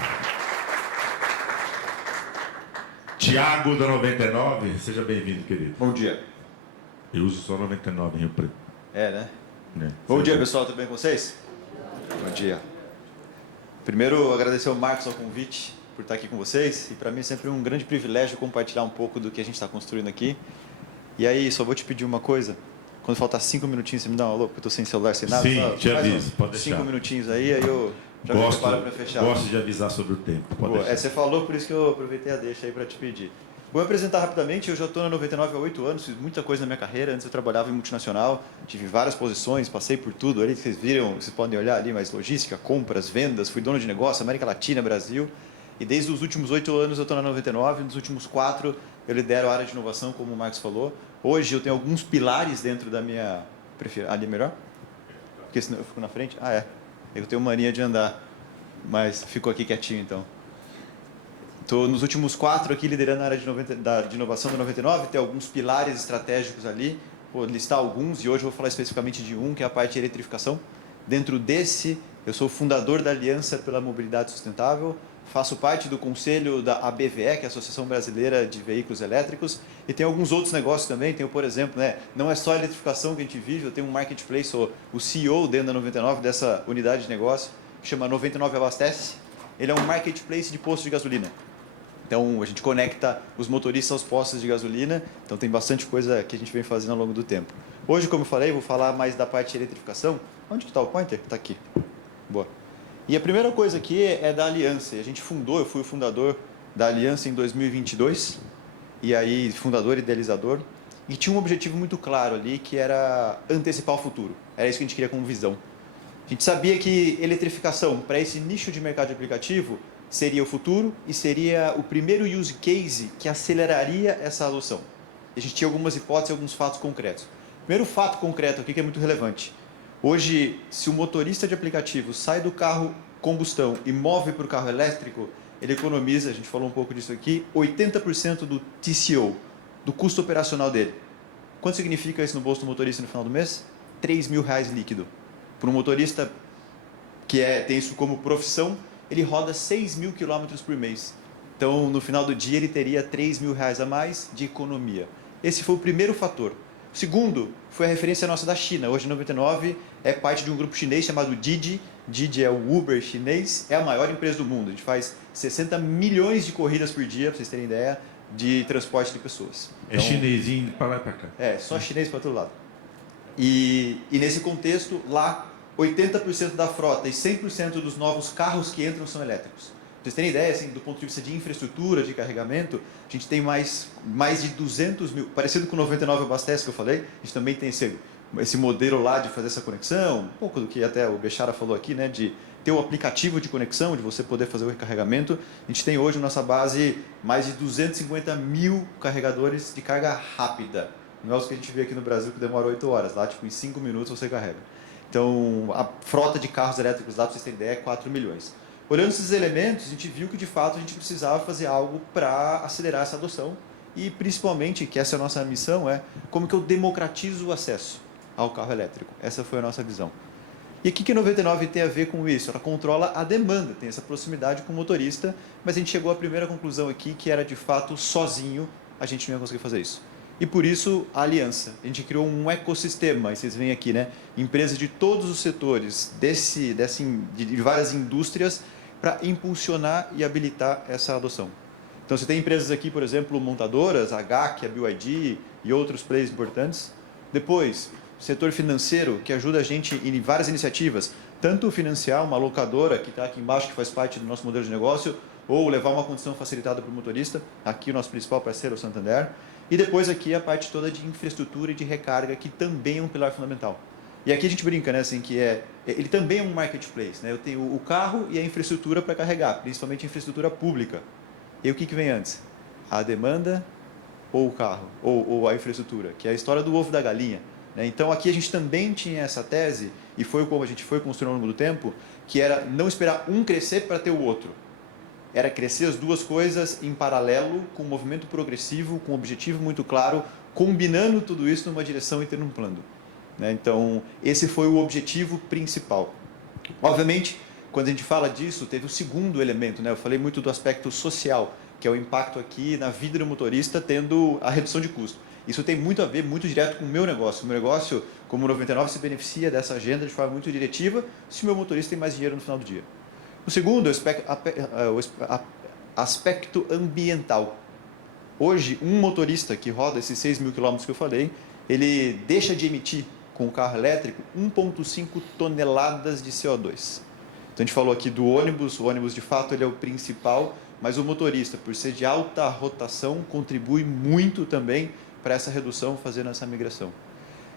Tiago, da 99, seja bem-vindo, querido. Bom dia. Eu uso só 99 em Rio Preto. É, né? É. Bom dia, pessoal, tudo bem com vocês? Bom dia. Primeiro, agradecer ao Marcos ao convite por estar aqui com vocês. E para mim é sempre um grande privilégio compartilhar um pouco do que a gente está construindo aqui. E aí, só vou te pedir uma coisa. Quando faltar 5 minutinhos, você me dá uma louca, porque eu estou sem celular, sem nada. Sim, só te mais aviso, pode deixar. 5 minutinhos aí eu já me preparo para fechar. Gosto de avisar sobre o tempo. Pode Boa, deixar. você falou, por isso que eu aproveitei a deixa aí para te pedir. Vou me apresentar rapidamente, eu já estou na 99 há 8 anos, fiz muita coisa na minha carreira. Antes eu trabalhava em multinacional, tive várias posições, passei por tudo ali, vocês viram, vocês podem olhar ali, mas logística, compras, vendas, fui dono de negócio, América Latina, Brasil. E desde os últimos 8 anos eu estou na 99, nos últimos 4 eu lidero a área de inovação, como o Marcos falou. Hoje eu tenho alguns pilares dentro da minha... Ali é melhor? Porque senão eu fico na frente? Ah, é. Eu tenho mania de andar, mas fico aqui quietinho então. Estou nos últimos 4 aqui liderando a área de inovação da 99, tem alguns pilares estratégicos ali, vou listar alguns e hoje eu vou falar especificamente de um, que é a parte de eletrificação. Dentro desse, eu sou fundador da Aliança pela Mobilidade Sustentável, faço parte do conselho da ABVE, que é a Associação Brasileira de Veículos Elétricos, e tem alguns outros negócios também, tenho, por exemplo, não é só a eletrificação que a gente vive, eu tenho um marketplace, sou o CEO dentro da 99, dessa unidade de negócio, que chama 99 Abastece. Ele é um marketplace de posto de gasolina. Então, a gente conecta os motoristas aos postos de gasolina, então tem bastante coisa que a gente vem fazendo ao longo do tempo. Hoje, como eu falei, vou falar mais da parte de eletrificação. Onde que está o pointer? Está aqui. Boa. E a primeira coisa aqui é da Aliança. A gente fundou, eu fui o fundador da Aliança em 2022, e aí fundador e idealizador, e tinha um objetivo muito claro ali, que era antecipar o futuro. Era isso que a gente queria como visão. A gente sabia que eletrificação, para esse nicho de mercado de aplicativo, seria o futuro e seria o primeiro use case que aceleraria essa adoção. A gente tinha algumas hipóteses e alguns fatos concretos. Primeiro fato concreto aqui que é muito relevante. Hoje, se o motorista de aplicativo sai do carro combustão e move para o carro elétrico, ele economiza, a gente falou um pouco disso aqui, 80% do TCO, do custo operacional dele. Quanto significa isso no bolso do motorista no final do mês? R$3.000 líquido. Para um motorista que tem isso como profissão, ele roda 6.000 quilômetros por mês. Então, no final do dia, ele teria R$3.000 a mais de economia. Esse foi o primeiro fator. O segundo foi a referência nossa da China. Hoje, a 99 é parte de um grupo chinês chamado Didi. Didi é o Uber chinês, é a maior empresa do mundo. A gente faz 60 milhões de corridas por dia, para vocês terem ideia, de transporte de pessoas. Então, é chinesinho para lá e para cá. É, só chinês para todo lado. E nesse contexto, lá, 80% da frota e 100% dos novos carros que entram são elétricos. Pra vocês terem ideia, assim, do ponto de vista de infraestrutura, de carregamento, a gente tem mais de 200 mil, parecido com o 99 Abastece que eu falei, a gente também tem esse modelo lá de fazer essa conexão, um pouco do que até o Bechara falou aqui, né, de ter o aplicativo de conexão, de você poder fazer o recarregamento. A gente tem hoje na nossa base mais de 250 mil carregadores de carga rápida. Não é os que a gente vê aqui no Brasil que demora 8 horas, lá tipo em 5 minutos você carrega. Então, a frota de carros elétricos lá, para vocês terem ideia, é 4 milhões. Olhando esses elementos, a gente viu que de fato a gente precisava fazer algo para acelerar essa adoção e principalmente, que essa é a nossa missão, é como que eu democratizo o acesso ao carro elétrico. Essa foi a nossa visão. E o que a 99 tem a ver com isso? Ela controla a demanda, tem essa proximidade com o motorista, mas a gente chegou à primeira conclusão aqui, que era de fato sozinho a gente não ia conseguir fazer isso. E por isso a aliança. A gente criou um ecossistema, e vocês veem aqui, né? Empresas de todos os setores, de várias indústrias, para impulsionar e habilitar essa adoção. Então você tem empresas aqui, por exemplo, montadoras, a GAC, a BYD e outros players importantes. Depois, setor financeiro, que ajuda a gente em várias iniciativas, tanto financiar uma locadora, que está aqui embaixo, que faz parte do nosso modelo de negócio, ou levar uma condição facilitada para o motorista, aqui o nosso principal parceiro, o Santander. E depois aqui a parte toda de infraestrutura e de recarga, que também é um pilar fundamental. E aqui a gente brinca, né, assim, que ele também é um marketplace, né? Eu tenho o carro e a infraestrutura para carregar, principalmente a infraestrutura pública. E o que vem antes? A demanda ou o carro? Ou a infraestrutura? Que é a história do ovo da galinha, né? Então aqui a gente também tinha essa tese, e foi como a gente foi construindo ao longo do tempo, que era não esperar um crescer para ter o outro. Era crescer as duas coisas em paralelo, com um movimento progressivo, com um objetivo muito claro, combinando tudo isso numa direção e tendo um plano. Então, esse foi o objetivo principal. Obviamente, quando a gente fala disso, teve o segundo elemento, né? Eu falei muito do aspecto social, que é o impacto aqui na vida do motorista, tendo a redução de custo. Isso tem muito a ver, muito direto com o meu negócio. O meu negócio, como o 99 se beneficia dessa agenda de forma muito diretiva se o meu motorista tem mais dinheiro no final do dia. O segundo é o aspecto ambiental. Hoje, um motorista que roda esses 6 mil quilômetros que eu falei, ele deixa de emitir com o carro elétrico 1,5 toneladas de CO2. Então a gente falou aqui do ônibus, o ônibus de fato ele é o principal, mas o motorista, por ser de alta rotação, contribui muito também para essa redução, fazendo essa migração.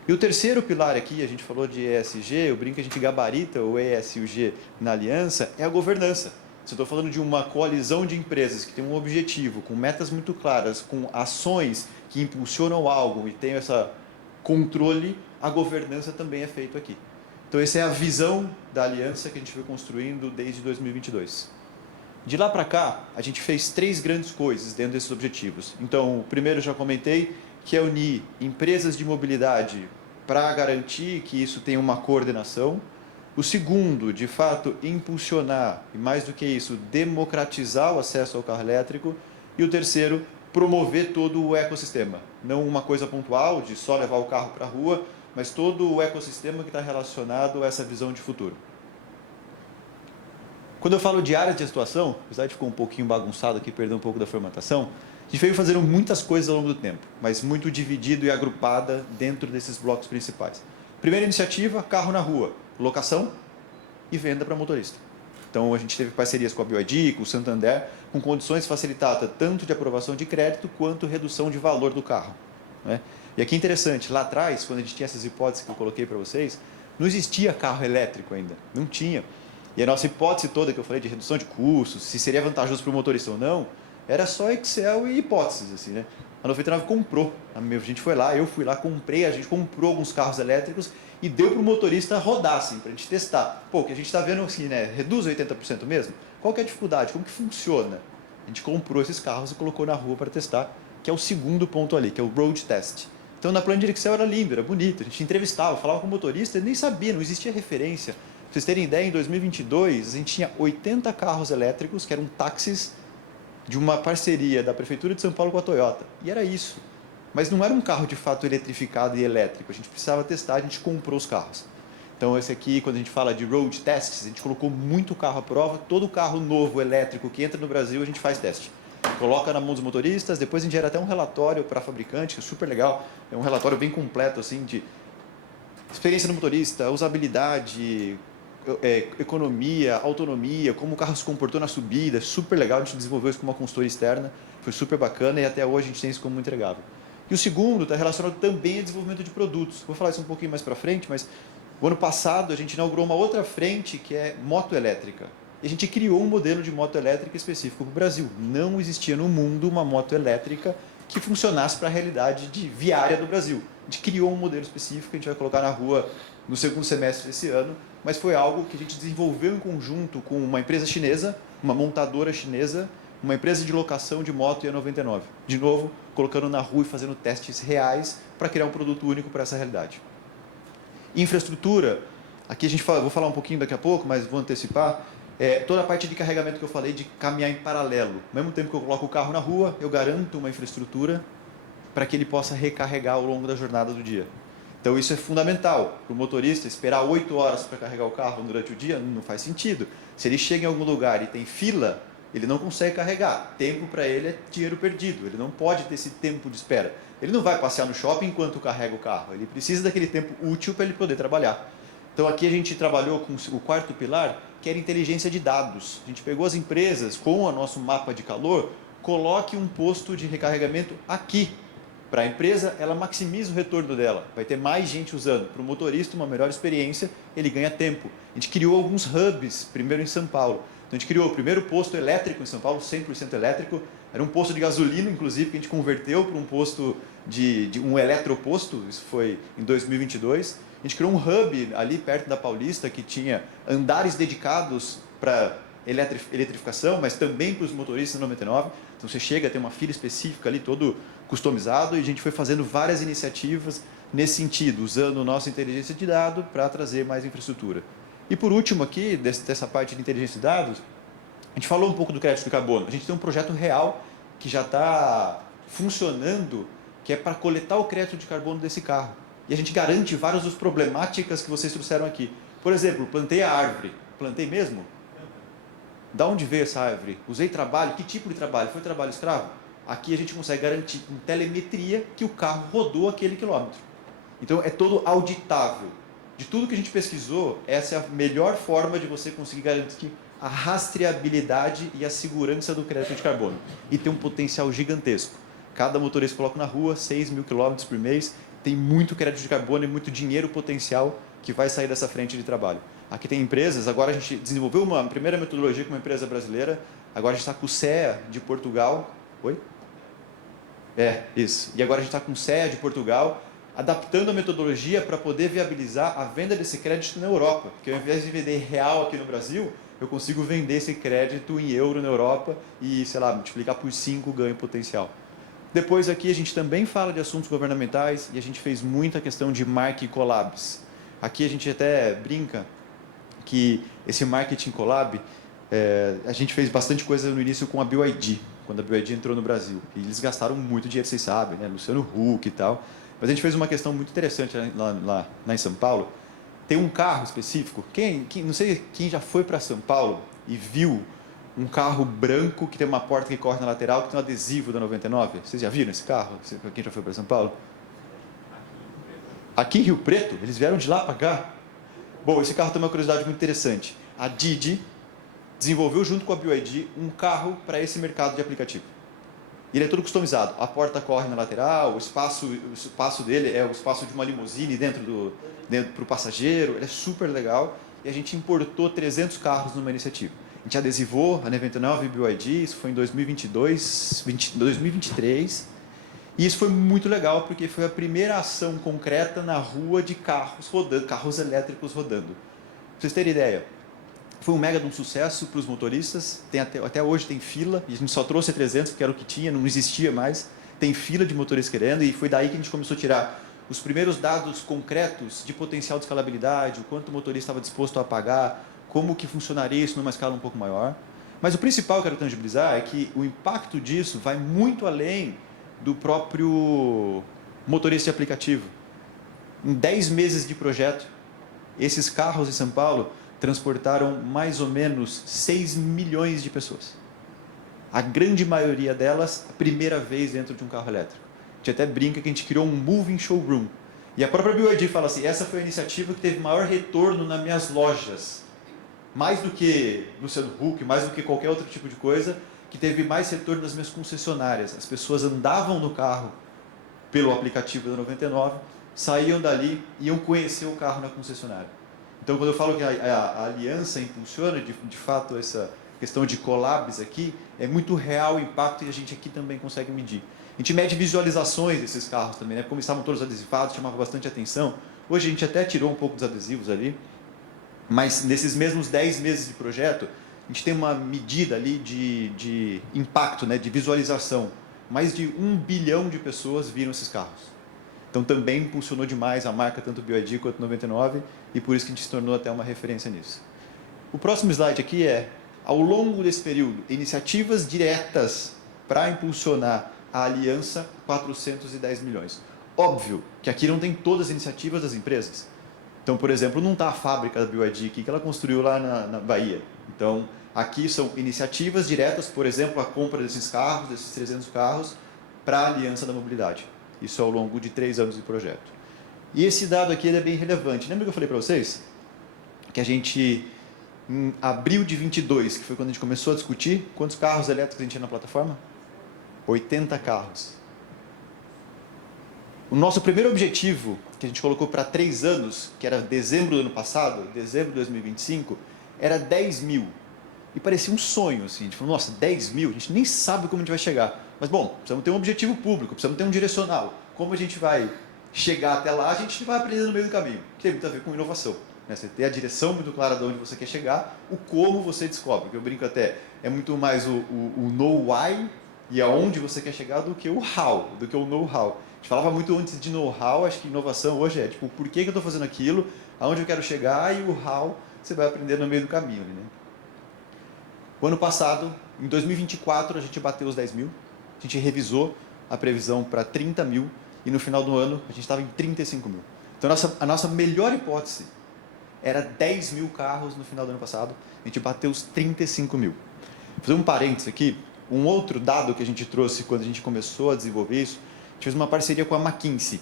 E o terceiro pilar aqui, a gente falou de ESG, eu brinco que a gente gabarita o ESG na aliança, é a governança. Se eu estou falando de uma coalizão de empresas que tem um objetivo, com metas muito claras, com ações que impulsionam algo e tem esse controle, a governança também é feita aqui. Então essa é a visão da aliança que a gente foi construindo desde 2022. De lá para cá, a gente fez 3 grandes coisas dentro desses objetivos. Então, o primeiro eu já comentei, que é unir empresas de mobilidade para garantir que isso tenha uma coordenação. O segundo, de fato, impulsionar, e mais do que isso, democratizar o acesso ao carro elétrico. E o terceiro, promover todo o ecossistema. Não uma coisa pontual, de só levar o carro para a rua, mas todo o ecossistema que está relacionado a essa visão de futuro. Quando eu falo de áreas de atuação, apesar de ficar um pouquinho bagunçado aqui, perder um pouco da formatação, a gente veio fazendo muitas coisas ao longo do tempo, mas muito dividido e agrupada dentro desses blocos principais. Primeira iniciativa, carro na rua, locação e venda para motorista. Então a gente teve parcerias com a BioID, com o Santander, com condições facilitadas tanto de aprovação de crédito quanto redução de valor do carro, né? E aqui é interessante, lá atrás, quando a gente tinha essas hipóteses que eu coloquei para vocês, não existia carro elétrico ainda, não tinha. E a nossa hipótese toda que eu falei de redução de custos, se seria vantajoso para o motorista ou não, era só Excel e hipóteses, assim, né? A 99 comprou, a gente foi lá, eu fui lá, comprei, a gente comprou alguns carros elétricos e deu para o motorista rodar, assim, para a gente testar. Pô, o que a gente está vendo assim, né? Reduz 80% mesmo? Qual que é a dificuldade? Como que funciona? A gente comprou esses carros e colocou na rua para testar, que é o segundo ponto ali, que é o road test. Então, na planilha de Excel era lindo, era bonito, a gente entrevistava, falava com o motorista, ele nem sabia, não existia referência. Para vocês terem ideia, em 2022, a gente tinha 80 carros elétricos, que eram táxis de uma parceria da Prefeitura de São Paulo com a Toyota. E era isso. Mas não era um carro de fato eletrificado e elétrico, a gente precisava testar, a gente comprou os carros. Então, esse aqui, quando a gente fala de road tests, a gente colocou muito carro à prova, todo carro novo elétrico que entra no Brasil, a gente faz teste. Coloca na mão dos motoristas, depois a gente gera até um relatório para fabricante, que é super legal, é um relatório bem completo, assim, de experiência do motorista, usabilidade, economia, autonomia, como o carro se comportou na subida, super legal, a gente desenvolveu isso com uma consultoria externa, foi super bacana e até hoje a gente tem isso como entregável. E o segundo está relacionado também ao desenvolvimento de produtos. Vou falar isso um pouquinho mais para frente, mas o ano passado a gente inaugurou uma outra frente que é moto elétrica. E a gente criou um modelo de moto elétrica específico para o Brasil. Não existia no mundo uma moto elétrica que funcionasse para a realidade viária do Brasil. A gente criou um modelo específico que a gente vai colocar na rua no segundo semestre desse ano, mas foi algo que a gente desenvolveu em conjunto com uma empresa chinesa, uma montadora chinesa, uma empresa de locação de moto e a 99. De novo, colocando na rua e fazendo testes reais para criar um produto único para essa realidade. Infraestrutura, aqui a gente vou falar um pouquinho daqui a pouco, mas vou antecipar. Toda a parte de carregamento que eu falei de caminhar em paralelo. Ao mesmo tempo que eu coloco o carro na rua, eu garanto uma infraestrutura para que ele possa recarregar ao longo da jornada do dia. Então isso é fundamental. Para o motorista esperar 8 horas para carregar o carro durante o dia não faz sentido. Se ele chega em algum lugar e tem fila, ele não consegue carregar. Tempo para ele é dinheiro perdido. Ele não pode ter esse tempo de espera. Ele não vai passear no shopping enquanto carrega o carro. Ele precisa daquele tempo útil para ele poder trabalhar. Então aqui a gente trabalhou com o quarto pilar, que era inteligência de dados. A gente pegou as empresas com o nosso mapa de calor, coloque um posto de recarregamento aqui. Para a empresa, ela maximiza o retorno dela. Vai ter mais gente usando. Para o motorista, uma melhor experiência, ele ganha tempo. A gente criou alguns hubs, primeiro em São Paulo. Então a gente criou o primeiro posto elétrico em São Paulo, 100% elétrico. Era um posto de gasolina, inclusive, que a gente converteu para um posto de um eletroposto. Isso foi em 2022. A gente criou um hub ali perto da Paulista que tinha andares dedicados para eletrificação, mas também para os motoristas 99. Então você chega, tem uma fila específica ali, todo customizado, e a gente foi fazendo várias iniciativas nesse sentido, usando nossa inteligência de dados para trazer mais infraestrutura. E por último aqui, dessa parte de inteligência de dados, a gente falou um pouco do crédito de carbono. A gente tem um projeto real que já está funcionando, que é para coletar o crédito de carbono desse carro. E a gente garante várias das problemáticas que vocês trouxeram aqui. Por exemplo, plantei a árvore. Plantei mesmo? Da onde veio essa árvore? Usei trabalho? Que tipo de trabalho? Foi trabalho escravo? Aqui a gente consegue garantir com telemetria que o carro rodou aquele quilômetro. Então é todo auditável. De tudo que a gente pesquisou, essa é a melhor forma de você conseguir garantir a rastreabilidade e a segurança do crédito de carbono. E tem um potencial gigantesco. Cada motorista coloca na rua 6 mil quilômetros por mês, tem muito crédito de carbono e muito dinheiro potencial que vai sair dessa frente de trabalho. Aqui tem empresas, agora a gente desenvolveu uma primeira metodologia com uma empresa brasileira, agora a gente está com o CEA de Portugal. Oi? Isso. E agora a gente está com o CEA de Portugal, adaptando a metodologia para poder viabilizar a venda desse crédito na Europa. Porque ao invés de vender real aqui no Brasil, eu consigo vender esse crédito em euro na Europa e, sei lá, multiplicar por 5 ganho potencial. Depois aqui a gente também fala de assuntos governamentais e a gente fez muita questão de marketing collabs. Aqui a gente até brinca que esse marketing collab, a gente fez bastante coisa no início com a BYD, quando a BYD entrou no Brasil. E eles gastaram muito dinheiro, vocês sabem, né? Luciano Huck e tal. Mas a gente fez uma questão muito interessante lá em São Paulo. Tem um carro específico. Não sei quem já foi para São Paulo e viu um carro branco que tem uma porta que corre na lateral, que tem um adesivo da 99. Vocês já viram esse carro? Quem já foi para São Paulo? Aqui em Rio Preto? Eles vieram de lá para cá? Bom, esse carro tem uma curiosidade muito interessante. A Didi desenvolveu junto com a BYD um carro para esse mercado de aplicativo. Ele é todo customizado. A porta corre na lateral, o espaço dele é o espaço de uma limusine dentro para o passageiro. Ele é super legal. E a gente importou 300 carros numa iniciativa. A gente adesivou a 99 BYD, isso foi em 2023. E isso foi muito legal, porque foi a primeira ação concreta na rua de carros rodando, carros elétricos rodando. Para vocês terem ideia, foi um mega de um sucesso para os motoristas. Até hoje tem fila, e a gente só trouxe 300, porque era o que tinha, não existia mais. Tem fila de motoristas querendo, e foi daí que a gente começou a tirar os primeiros dados concretos de potencial de escalabilidade, o quanto o motorista estava disposto a pagar, como que funcionaria isso numa escala um pouco maior. Mas o principal que eu quero tangibilizar é que o impacto disso vai muito além do próprio motorista de aplicativo. Em 10 meses de projeto, esses carros em São Paulo transportaram mais ou menos 6 milhões de pessoas. A grande maioria delas, a primeira vez dentro de um carro elétrico. A gente até brinca que a gente criou um moving showroom. E a própria BYD fala assim, essa foi a iniciativa que teve maior retorno nas minhas lojas. Mais do que Luciano Huck, mais do que qualquer outro tipo de coisa, que teve mais retorno nas minhas concessionárias. As pessoas andavam no carro pelo aplicativo da 99, saíam dali e iam conhecer o carro na concessionária. Então, quando eu falo que a aliança impulsiona, de fato, essa questão de collabs aqui, é muito real o impacto e a gente aqui também consegue medir. A gente mede visualizações desses carros também, né? Como estavam todos adesivados, chamava bastante atenção. Hoje a gente até tirou um pouco dos adesivos ali, mas nesses mesmos 10 meses de projeto, a gente tem uma medida ali de impacto, né, de visualização. Mais de 1 bilhão de pessoas viram esses carros. Então também impulsionou demais a marca, tanto BYD quanto 99, e por isso que a gente se tornou até uma referência nisso. O próximo slide aqui é, ao longo desse período, iniciativas diretas para impulsionar a aliança, 410 milhões. Óbvio que aqui não tem todas as iniciativas das empresas. Então, por exemplo, não está a fábrica da BYD aqui que ela construiu lá na Bahia. Então, aqui são iniciativas diretas, por exemplo, a compra desses carros, desses 300 carros, para a Aliança da Mobilidade. Isso ao longo de 3 anos de projeto. E esse dado aqui ele é bem relevante. Lembra que eu falei para vocês? Que a gente, em abril de 22, que foi quando a gente começou a discutir, quantos carros elétricos a gente tinha na plataforma? 80 carros. O nosso primeiro objetivo, que a gente colocou para 3 anos, que era dezembro do ano passado, dezembro de 2025, era 10 mil. E parecia um sonho, assim. A gente falou, nossa, 10 mil? A gente nem sabe como a gente vai chegar. Mas, bom, precisamos ter um objetivo público, precisamos ter um direcional. Como a gente vai chegar até lá, a gente vai aprender no meio do caminho. Que tem muito a ver com inovação. Né? Você ter a direção muito clara de onde você quer chegar, o como você descobre. Que eu brinco até, é muito mais o know why e aonde você quer chegar do que o how, do que o know-how. A gente falava muito antes de know-how, acho que inovação hoje é tipo, por que eu estou fazendo aquilo, aonde eu quero chegar, e o how você vai aprender no meio do caminho. Né? O ano passado, em 2024, a gente bateu os 10 mil, a gente revisou a previsão para 30 mil, e no final do ano a gente estava em 35 mil. Então, a nossa melhor hipótese era 10 mil carros no final do ano passado. A gente bateu os 35 mil. Vou fazer um parênteses aqui. Um outro dado que a gente trouxe quando a gente começou a desenvolver isso, a gente fez uma parceria com a McKinsey,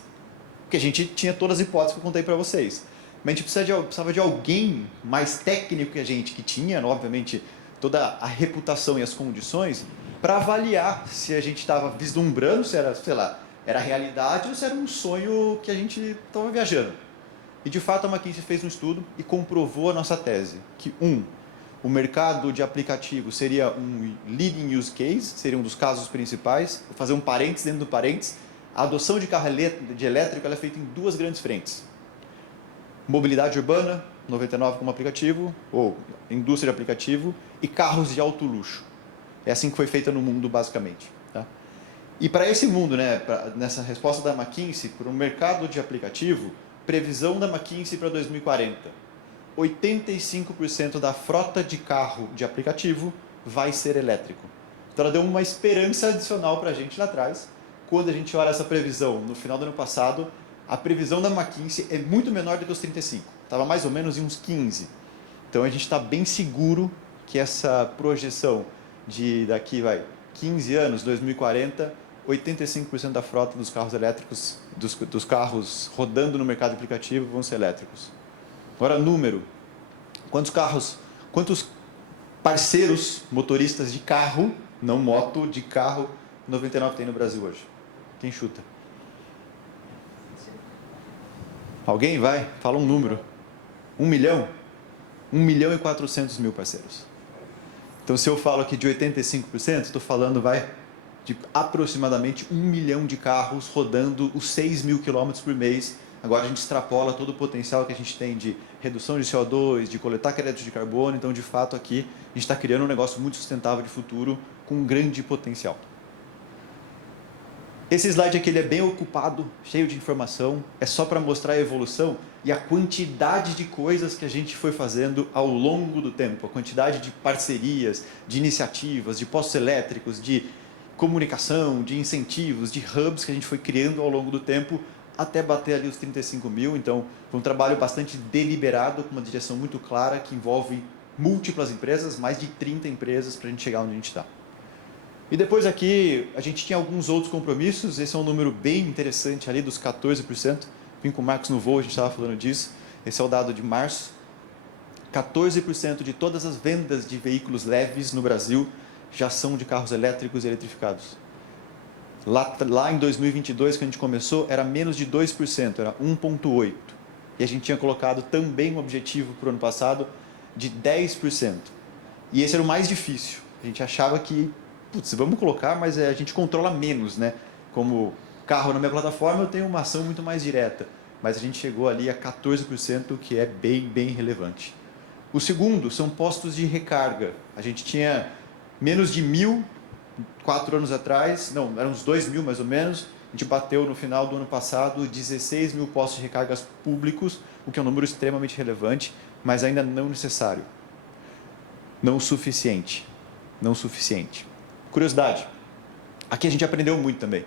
porque a gente tinha todas as hipóteses que eu contei para vocês. Mas a gente precisava de alguém mais técnico que a gente, que tinha, obviamente, toda a reputação e as condições, para avaliar se a gente estava vislumbrando, se era, sei lá, era realidade ou se era um sonho que a gente estava viajando. E, de fato, a McKinsey fez um estudo e comprovou a nossa tese, que, o mercado de aplicativos seria um leading use case, seria um dos casos principais. Vou fazer um parênteses dentro do parênteses. A adoção de carro elétrico ela é feita em duas grandes frentes. Mobilidade urbana, 99 como aplicativo, ou indústria de aplicativo, e carros de alto luxo. É assim que foi feita no mundo, basicamente. Tá? E para esse mundo, né, nessa resposta da McKinsey, para o mercado de aplicativo, previsão da McKinsey para 2040, 85% da frota de carro de aplicativo vai ser elétrico. Então ela deu uma esperança adicional para a gente lá atrás. Quando a gente olha essa previsão no final do ano passado, a previsão da McKinsey é muito menor do que os 35. Estava mais ou menos em uns 15. Então a gente está bem seguro que essa projeção de daqui 15 anos, 2040, 85% da frota dos carros elétricos, dos carros rodando no mercado aplicativo vão ser elétricos. Agora, número. Quantos parceiros motoristas de carro, não moto, de carro, 99 tem no Brasil hoje? Quem chuta? Alguém vai? Fala um número. 1 milhão? 1 milhão e 400 mil parceiros. Então, se eu falo aqui de 85%, estou falando, de aproximadamente 1 milhão de carros rodando os 6 mil quilômetros por mês. Agora a gente extrapola todo o potencial que a gente tem de redução de CO2, de coletar crédito de carbono. Então, de fato, aqui a gente está criando um negócio muito sustentável de futuro com um grande potencial. Esse slide aqui ele é bem ocupado, cheio de informação. É só para mostrar a evolução e a quantidade de coisas que a gente foi fazendo ao longo do tempo. A quantidade de parcerias, de iniciativas, de postos elétricos, de comunicação, de incentivos, de hubs que a gente foi criando ao longo do tempo até bater ali os 35 mil. Então, foi um trabalho bastante deliberado, com uma direção muito clara, que envolve múltiplas empresas, mais de 30 empresas, para a gente chegar onde a gente está. E depois aqui, a gente tinha alguns outros compromissos. Esse é um número bem interessante ali, dos 14%. Vim com o Marcos no voo, a gente estava falando disso. Esse é o dado de março. 14% de todas as vendas de veículos leves no Brasil já são de carros elétricos e eletrificados. Lá em 2022, que a gente começou, era menos de 2%, era 1,8%. E a gente tinha colocado também um objetivo para o ano passado de 10%. E esse era o mais difícil. A gente achava que, vamos colocar, mas a gente controla menos, né? Como carro na minha plataforma, eu tenho uma ação muito mais direta. Mas a gente chegou ali a 14%, que é bem relevante. O segundo são postos de recarga. A gente tinha menos de 1.000, 4 anos atrás, não, eram uns 2.000 mais ou menos. A gente bateu no final do ano passado 16 mil postos de recargas públicos, o que é um número extremamente relevante, mas ainda não necessário. Não suficiente. Não suficiente. Curiosidade. Aqui a gente aprendeu muito também.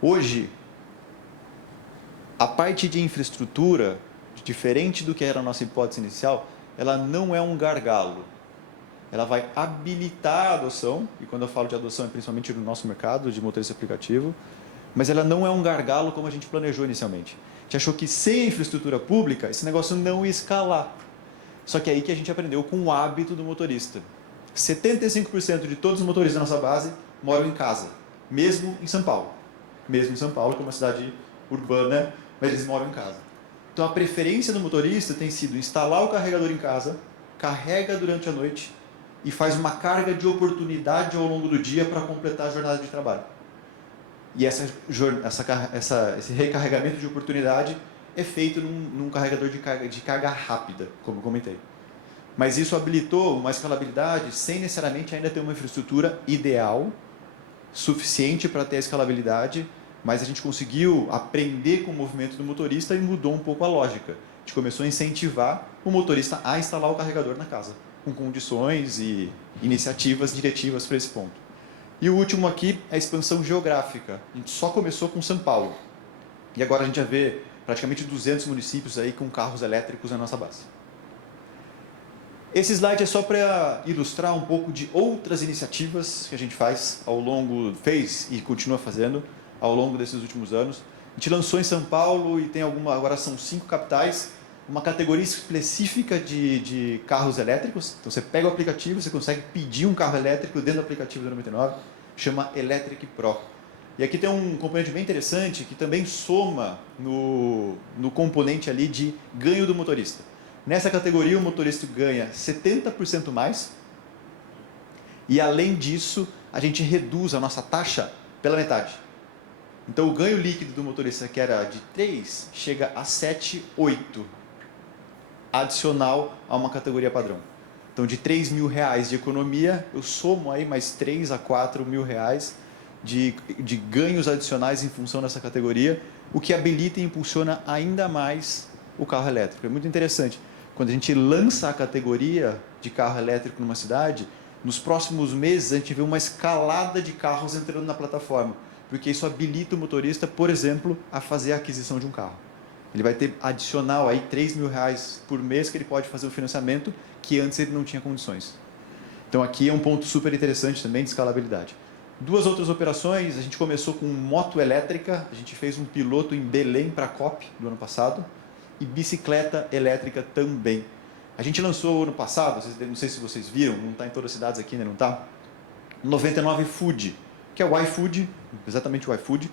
Hoje, a parte de infraestrutura, diferente do que era a nossa hipótese inicial, ela não é um gargalo. Ela vai habilitar a adoção, e quando eu falo de adoção é principalmente no nosso mercado de motorista aplicativo, mas ela não é um gargalo como a gente planejou inicialmente. A gente achou que sem infraestrutura pública, esse negócio não ia escalar. Só que é aí que a gente aprendeu com o hábito do motorista. 75% de todos os motoristas da nossa base moram em casa, mesmo em São Paulo. Mesmo em São Paulo, que é uma cidade urbana, mas eles moram em casa. Então a preferência do motorista tem sido instalar o carregador em casa, carrega durante a noite e faz uma carga de oportunidade ao longo do dia para completar a jornada de trabalho. E esse recarregamento de oportunidade é feito num carregador de carga rápida, como eu comentei. Mas isso habilitou uma escalabilidade sem necessariamente ainda ter uma infraestrutura ideal, suficiente para ter a escalabilidade, mas a gente conseguiu aprender com o movimento do motorista e mudou um pouco a lógica. A gente começou a incentivar o motorista a instalar o carregador na casa, com condições e iniciativas diretivas para esse ponto. E o último aqui é a expansão geográfica. A gente só começou com São Paulo. E agora a gente já vê praticamente 200 municípios aí com carros elétricos na nossa base. Esse slide é só para ilustrar um pouco de outras iniciativas que a gente fez e continua fazendo ao longo desses últimos anos. A gente lançou em São Paulo e tem agora são 5 capitais, uma categoria específica de carros elétricos. Então você pega o aplicativo, você consegue pedir um carro elétrico dentro do aplicativo da 99, chama Electric Pro. E aqui tem um componente bem interessante que também soma no componente ali de ganho do motorista. Nessa categoria, o motorista ganha 70% mais e, além disso, a gente reduz a nossa taxa pela metade. Então, o ganho líquido do motorista, que era de 3, chega a 7, 8, adicional a uma categoria padrão. Então, de R$3.000 de economia, eu somo aí mais 3 a 4 mil reais de ganhos adicionais em função dessa categoria, o que habilita e impulsiona ainda mais o carro elétrico. É muito interessante. Quando a gente lança a categoria de carro elétrico numa cidade, nos próximos meses a gente vê uma escalada de carros entrando na plataforma, porque isso habilita o motorista, por exemplo, a fazer a aquisição de um carro. Ele vai ter adicional aí R$3.000 por mês que ele pode fazer o financiamento, que antes ele não tinha condições. Então aqui é um ponto super interessante também de escalabilidade. 2 outras operações, a gente começou com moto elétrica, a gente fez um piloto em Belém para a COP do ano passado, e bicicleta elétrica também. A gente lançou ano passado, não sei se vocês viram, não está em todas as cidades aqui, né, não está? 99 Food, que é o iFood, exatamente o iFood,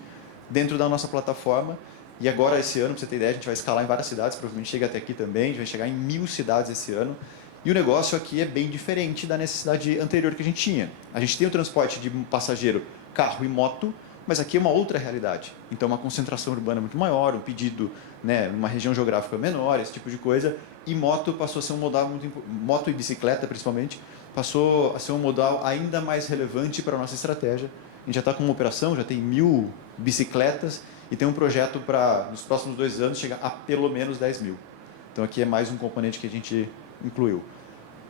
dentro da nossa plataforma. E agora, esse ano, para você ter ideia, a gente vai escalar em várias cidades, provavelmente chega até aqui também, a gente vai chegar em 1.000 cidades esse ano. E o negócio aqui é bem diferente da necessidade anterior que a gente tinha. A gente tem o transporte de passageiro, carro e moto, mas aqui é uma outra realidade. Então, uma concentração urbana muito maior, um pedido, né, numa região geográfica menor, esse tipo de coisa. E moto passou a ser um modal muito moto e bicicleta, principalmente, passou a ser um modal ainda mais relevante para a nossa estratégia. A gente já está com uma operação, já tem 1.000 bicicletas e tem um projeto para, nos próximos 2 anos, chegar a pelo menos 10.000. Então, aqui é mais um componente que a gente incluiu.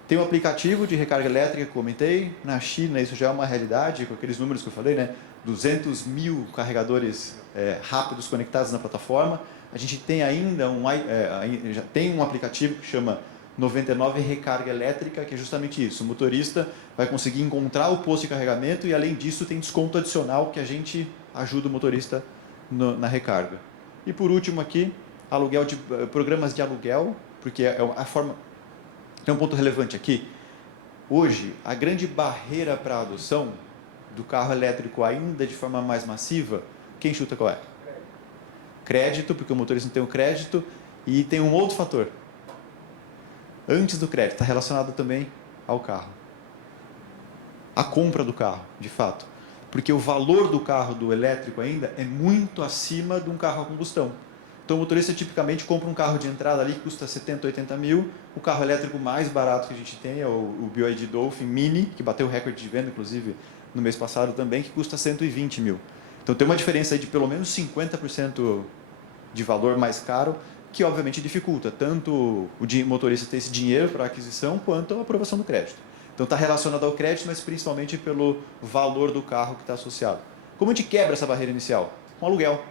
Tem um aplicativo de recarga elétrica que eu comentei. Na China, isso já é uma realidade, com aqueles números que eu falei, né? 200.000 carregadores rápidos conectados na plataforma. A gente tem ainda já tem um aplicativo que chama 99 Recarga Elétrica, que é justamente isso. O motorista vai conseguir encontrar o posto de carregamento e, além disso, tem desconto adicional que a gente ajuda o motorista na recarga. E, por último aqui, programas de aluguel, porque é a forma... Tem um ponto relevante aqui. Hoje, a grande barreira para a adoção do carro elétrico ainda de forma mais massiva, quem chuta qual é? Crédito, porque o motorista não tem o crédito, e tem um outro fator. Antes do crédito, está relacionado também ao carro. A compra do carro, de fato. Porque o valor do carro, do elétrico ainda, é muito acima de um carro a combustão. Então, o motorista tipicamente compra um carro de entrada ali que custa 70, 80 mil. O carro elétrico mais barato que a gente tem é o BYD Dolphin Mini, que bateu o recorde de venda, inclusive, no mês passado também, que custa 120 mil. Então, tem uma diferença aí de pelo menos 50% de valor mais caro, que obviamente dificulta tanto o motorista ter esse dinheiro para a aquisição, quanto a aprovação do crédito. Então, está relacionado ao crédito, mas principalmente pelo valor do carro que está associado. Como a gente quebra essa barreira inicial? Com aluguel.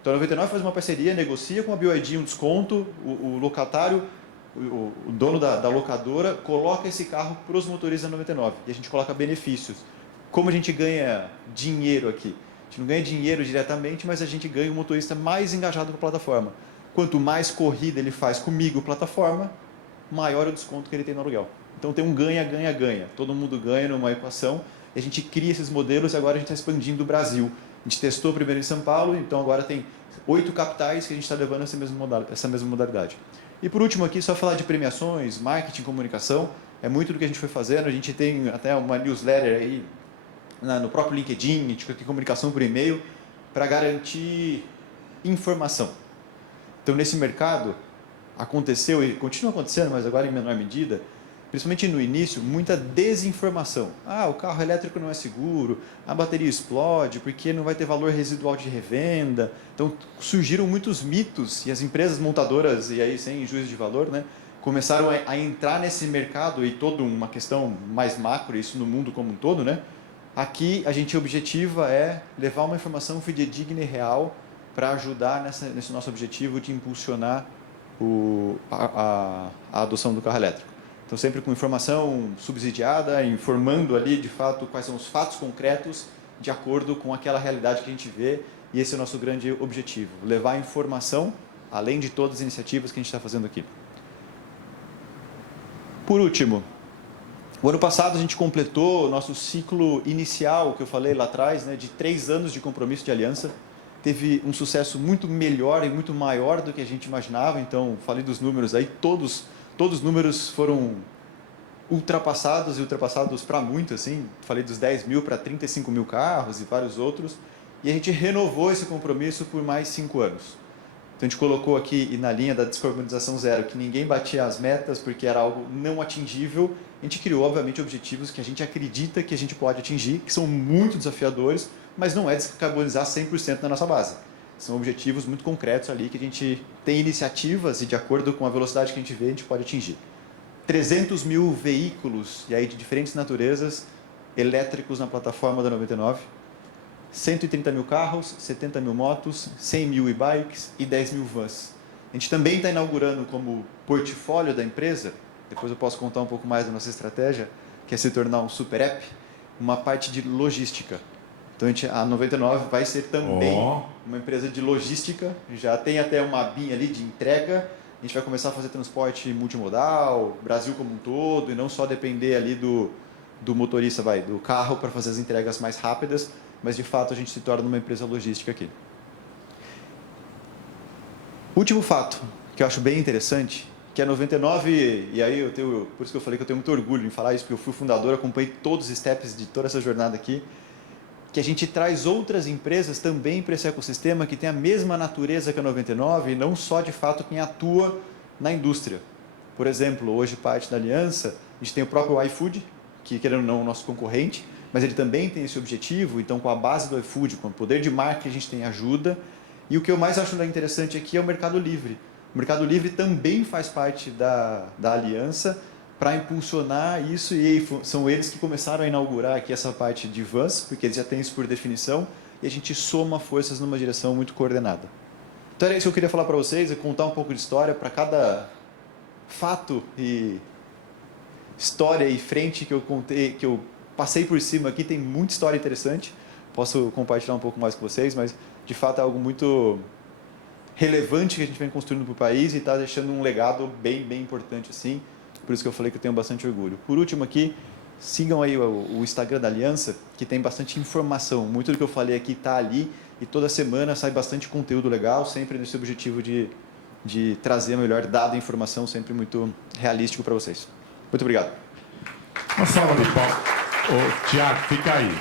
Então, a 99 faz uma parceria, negocia com a BYD um desconto, o locatário, o dono da locadora, coloca esse carro para os motoristas da 99 e a gente coloca benefícios. Como a gente ganha dinheiro aqui? A gente não ganha dinheiro diretamente, mas a gente ganha um motorista mais engajado com a plataforma. Quanto mais corrida ele faz comigo, plataforma, maior o desconto que ele tem no aluguel. Então tem um ganha, ganha, ganha. Todo mundo ganha numa equação e a gente cria esses modelos e agora a gente está expandindo o Brasil. A gente testou primeiro em São Paulo, então agora tem 8 capitais que a gente está levando essa mesma modalidade. E por último aqui, só falar de premiações, marketing, comunicação. É muito do que a gente foi fazendo. A gente tem até uma newsletter aí no próprio LinkedIn, a gente tem comunicação por e-mail para garantir informação. Então, nesse mercado, aconteceu e continua acontecendo, mas agora em menor medida, principalmente no início, muita desinformação. Ah, o carro elétrico não é seguro, a bateria explode porque não vai ter valor residual de revenda. Então, surgiram muitos mitos e as empresas montadoras, e aí sem juízo de valor, né, começaram a entrar nesse mercado e toda uma questão mais macro, isso no mundo como um todo, né? Aqui, a gente objetiva é levar uma informação fidedigna e real para ajudar nesse nosso objetivo de impulsionar a adoção do carro elétrico. Então, sempre com informação subsidiada, informando ali, de fato, quais são os fatos concretos de acordo com aquela realidade que a gente vê, e esse é o nosso grande objetivo, levar informação, além de todas as iniciativas que a gente está fazendo aqui. Por último, o ano passado a gente completou o nosso ciclo inicial, que eu falei lá atrás, né, de 3 anos de compromisso de aliança. Teve um sucesso muito melhor e muito maior do que a gente imaginava, então falei dos números aí, todos os números foram ultrapassados, e ultrapassados para muito, assim, falei dos 10 mil para 35 mil carros e vários outros, e a gente renovou esse compromisso por mais 5 anos. Então a gente colocou aqui, e na linha da descarbonização zero, que ninguém batia as metas porque era algo não atingível. A gente criou, obviamente, objetivos que a gente acredita que a gente pode atingir, que são muito desafiadores, mas não é descarbonizar 100% na nossa base. São objetivos muito concretos ali que a gente tem iniciativas e, de acordo com a velocidade que a gente vê, a gente pode atingir. 300 mil veículos, e aí de diferentes naturezas, elétricos na plataforma da 99, 130 mil carros, 70 mil motos, 100 mil e-bikes e 10 mil vans. A gente também está inaugurando como portfólio da empresa, depois eu posso contar um pouco mais da nossa estratégia, que é se tornar um super app, uma parte de logística. Então a 99 vai ser também uma empresa de logística, já tem até uma abinha ali de entrega, a gente vai começar a fazer transporte multimodal, Brasil como um todo, e não só depender ali do motorista, do carro para fazer as entregas mais rápidas, mas de fato a gente se torna uma empresa logística aqui. Último fato, que eu acho bem interessante, que a 99, e aí por isso que eu falei que eu tenho muito orgulho em falar isso, porque eu fui fundador, acompanhei todos os steps de toda essa jornada aqui, que a gente traz outras empresas também para esse ecossistema que tem a mesma natureza que a 99 e não só de fato quem atua na indústria. Por exemplo, hoje parte da aliança, a gente tem o próprio iFood, que querendo ou não é o nosso concorrente, mas ele também tem esse objetivo, então com a base do iFood, com o poder de marca a gente tem ajuda. E o que eu mais acho interessante aqui é o Mercado Livre. O Mercado Livre também faz parte da aliança para impulsionar isso, e são eles que começaram a inaugurar aqui essa parte de vans, porque eles já têm isso por definição, e a gente soma forças numa direção muito coordenada. Então era isso que eu queria falar para vocês, é contar um pouco de história para cada fato e história e frente que eu contei, que eu passei por cima aqui, tem muita história interessante, posso compartilhar um pouco mais com vocês, mas de fato é algo muito relevante que a gente vem construindo para o país e está deixando um legado bem importante assim. Por isso que eu falei que eu tenho bastante orgulho. Por último aqui, sigam aí o Instagram da Aliança, que tem bastante informação. Muito do que eu falei aqui está ali, e toda semana sai bastante conteúdo legal, sempre nesse objetivo de trazer melhor dado e informação, sempre muito realístico para vocês. Muito obrigado. Uma salva de palmas. Ô, Tiago, fica aí.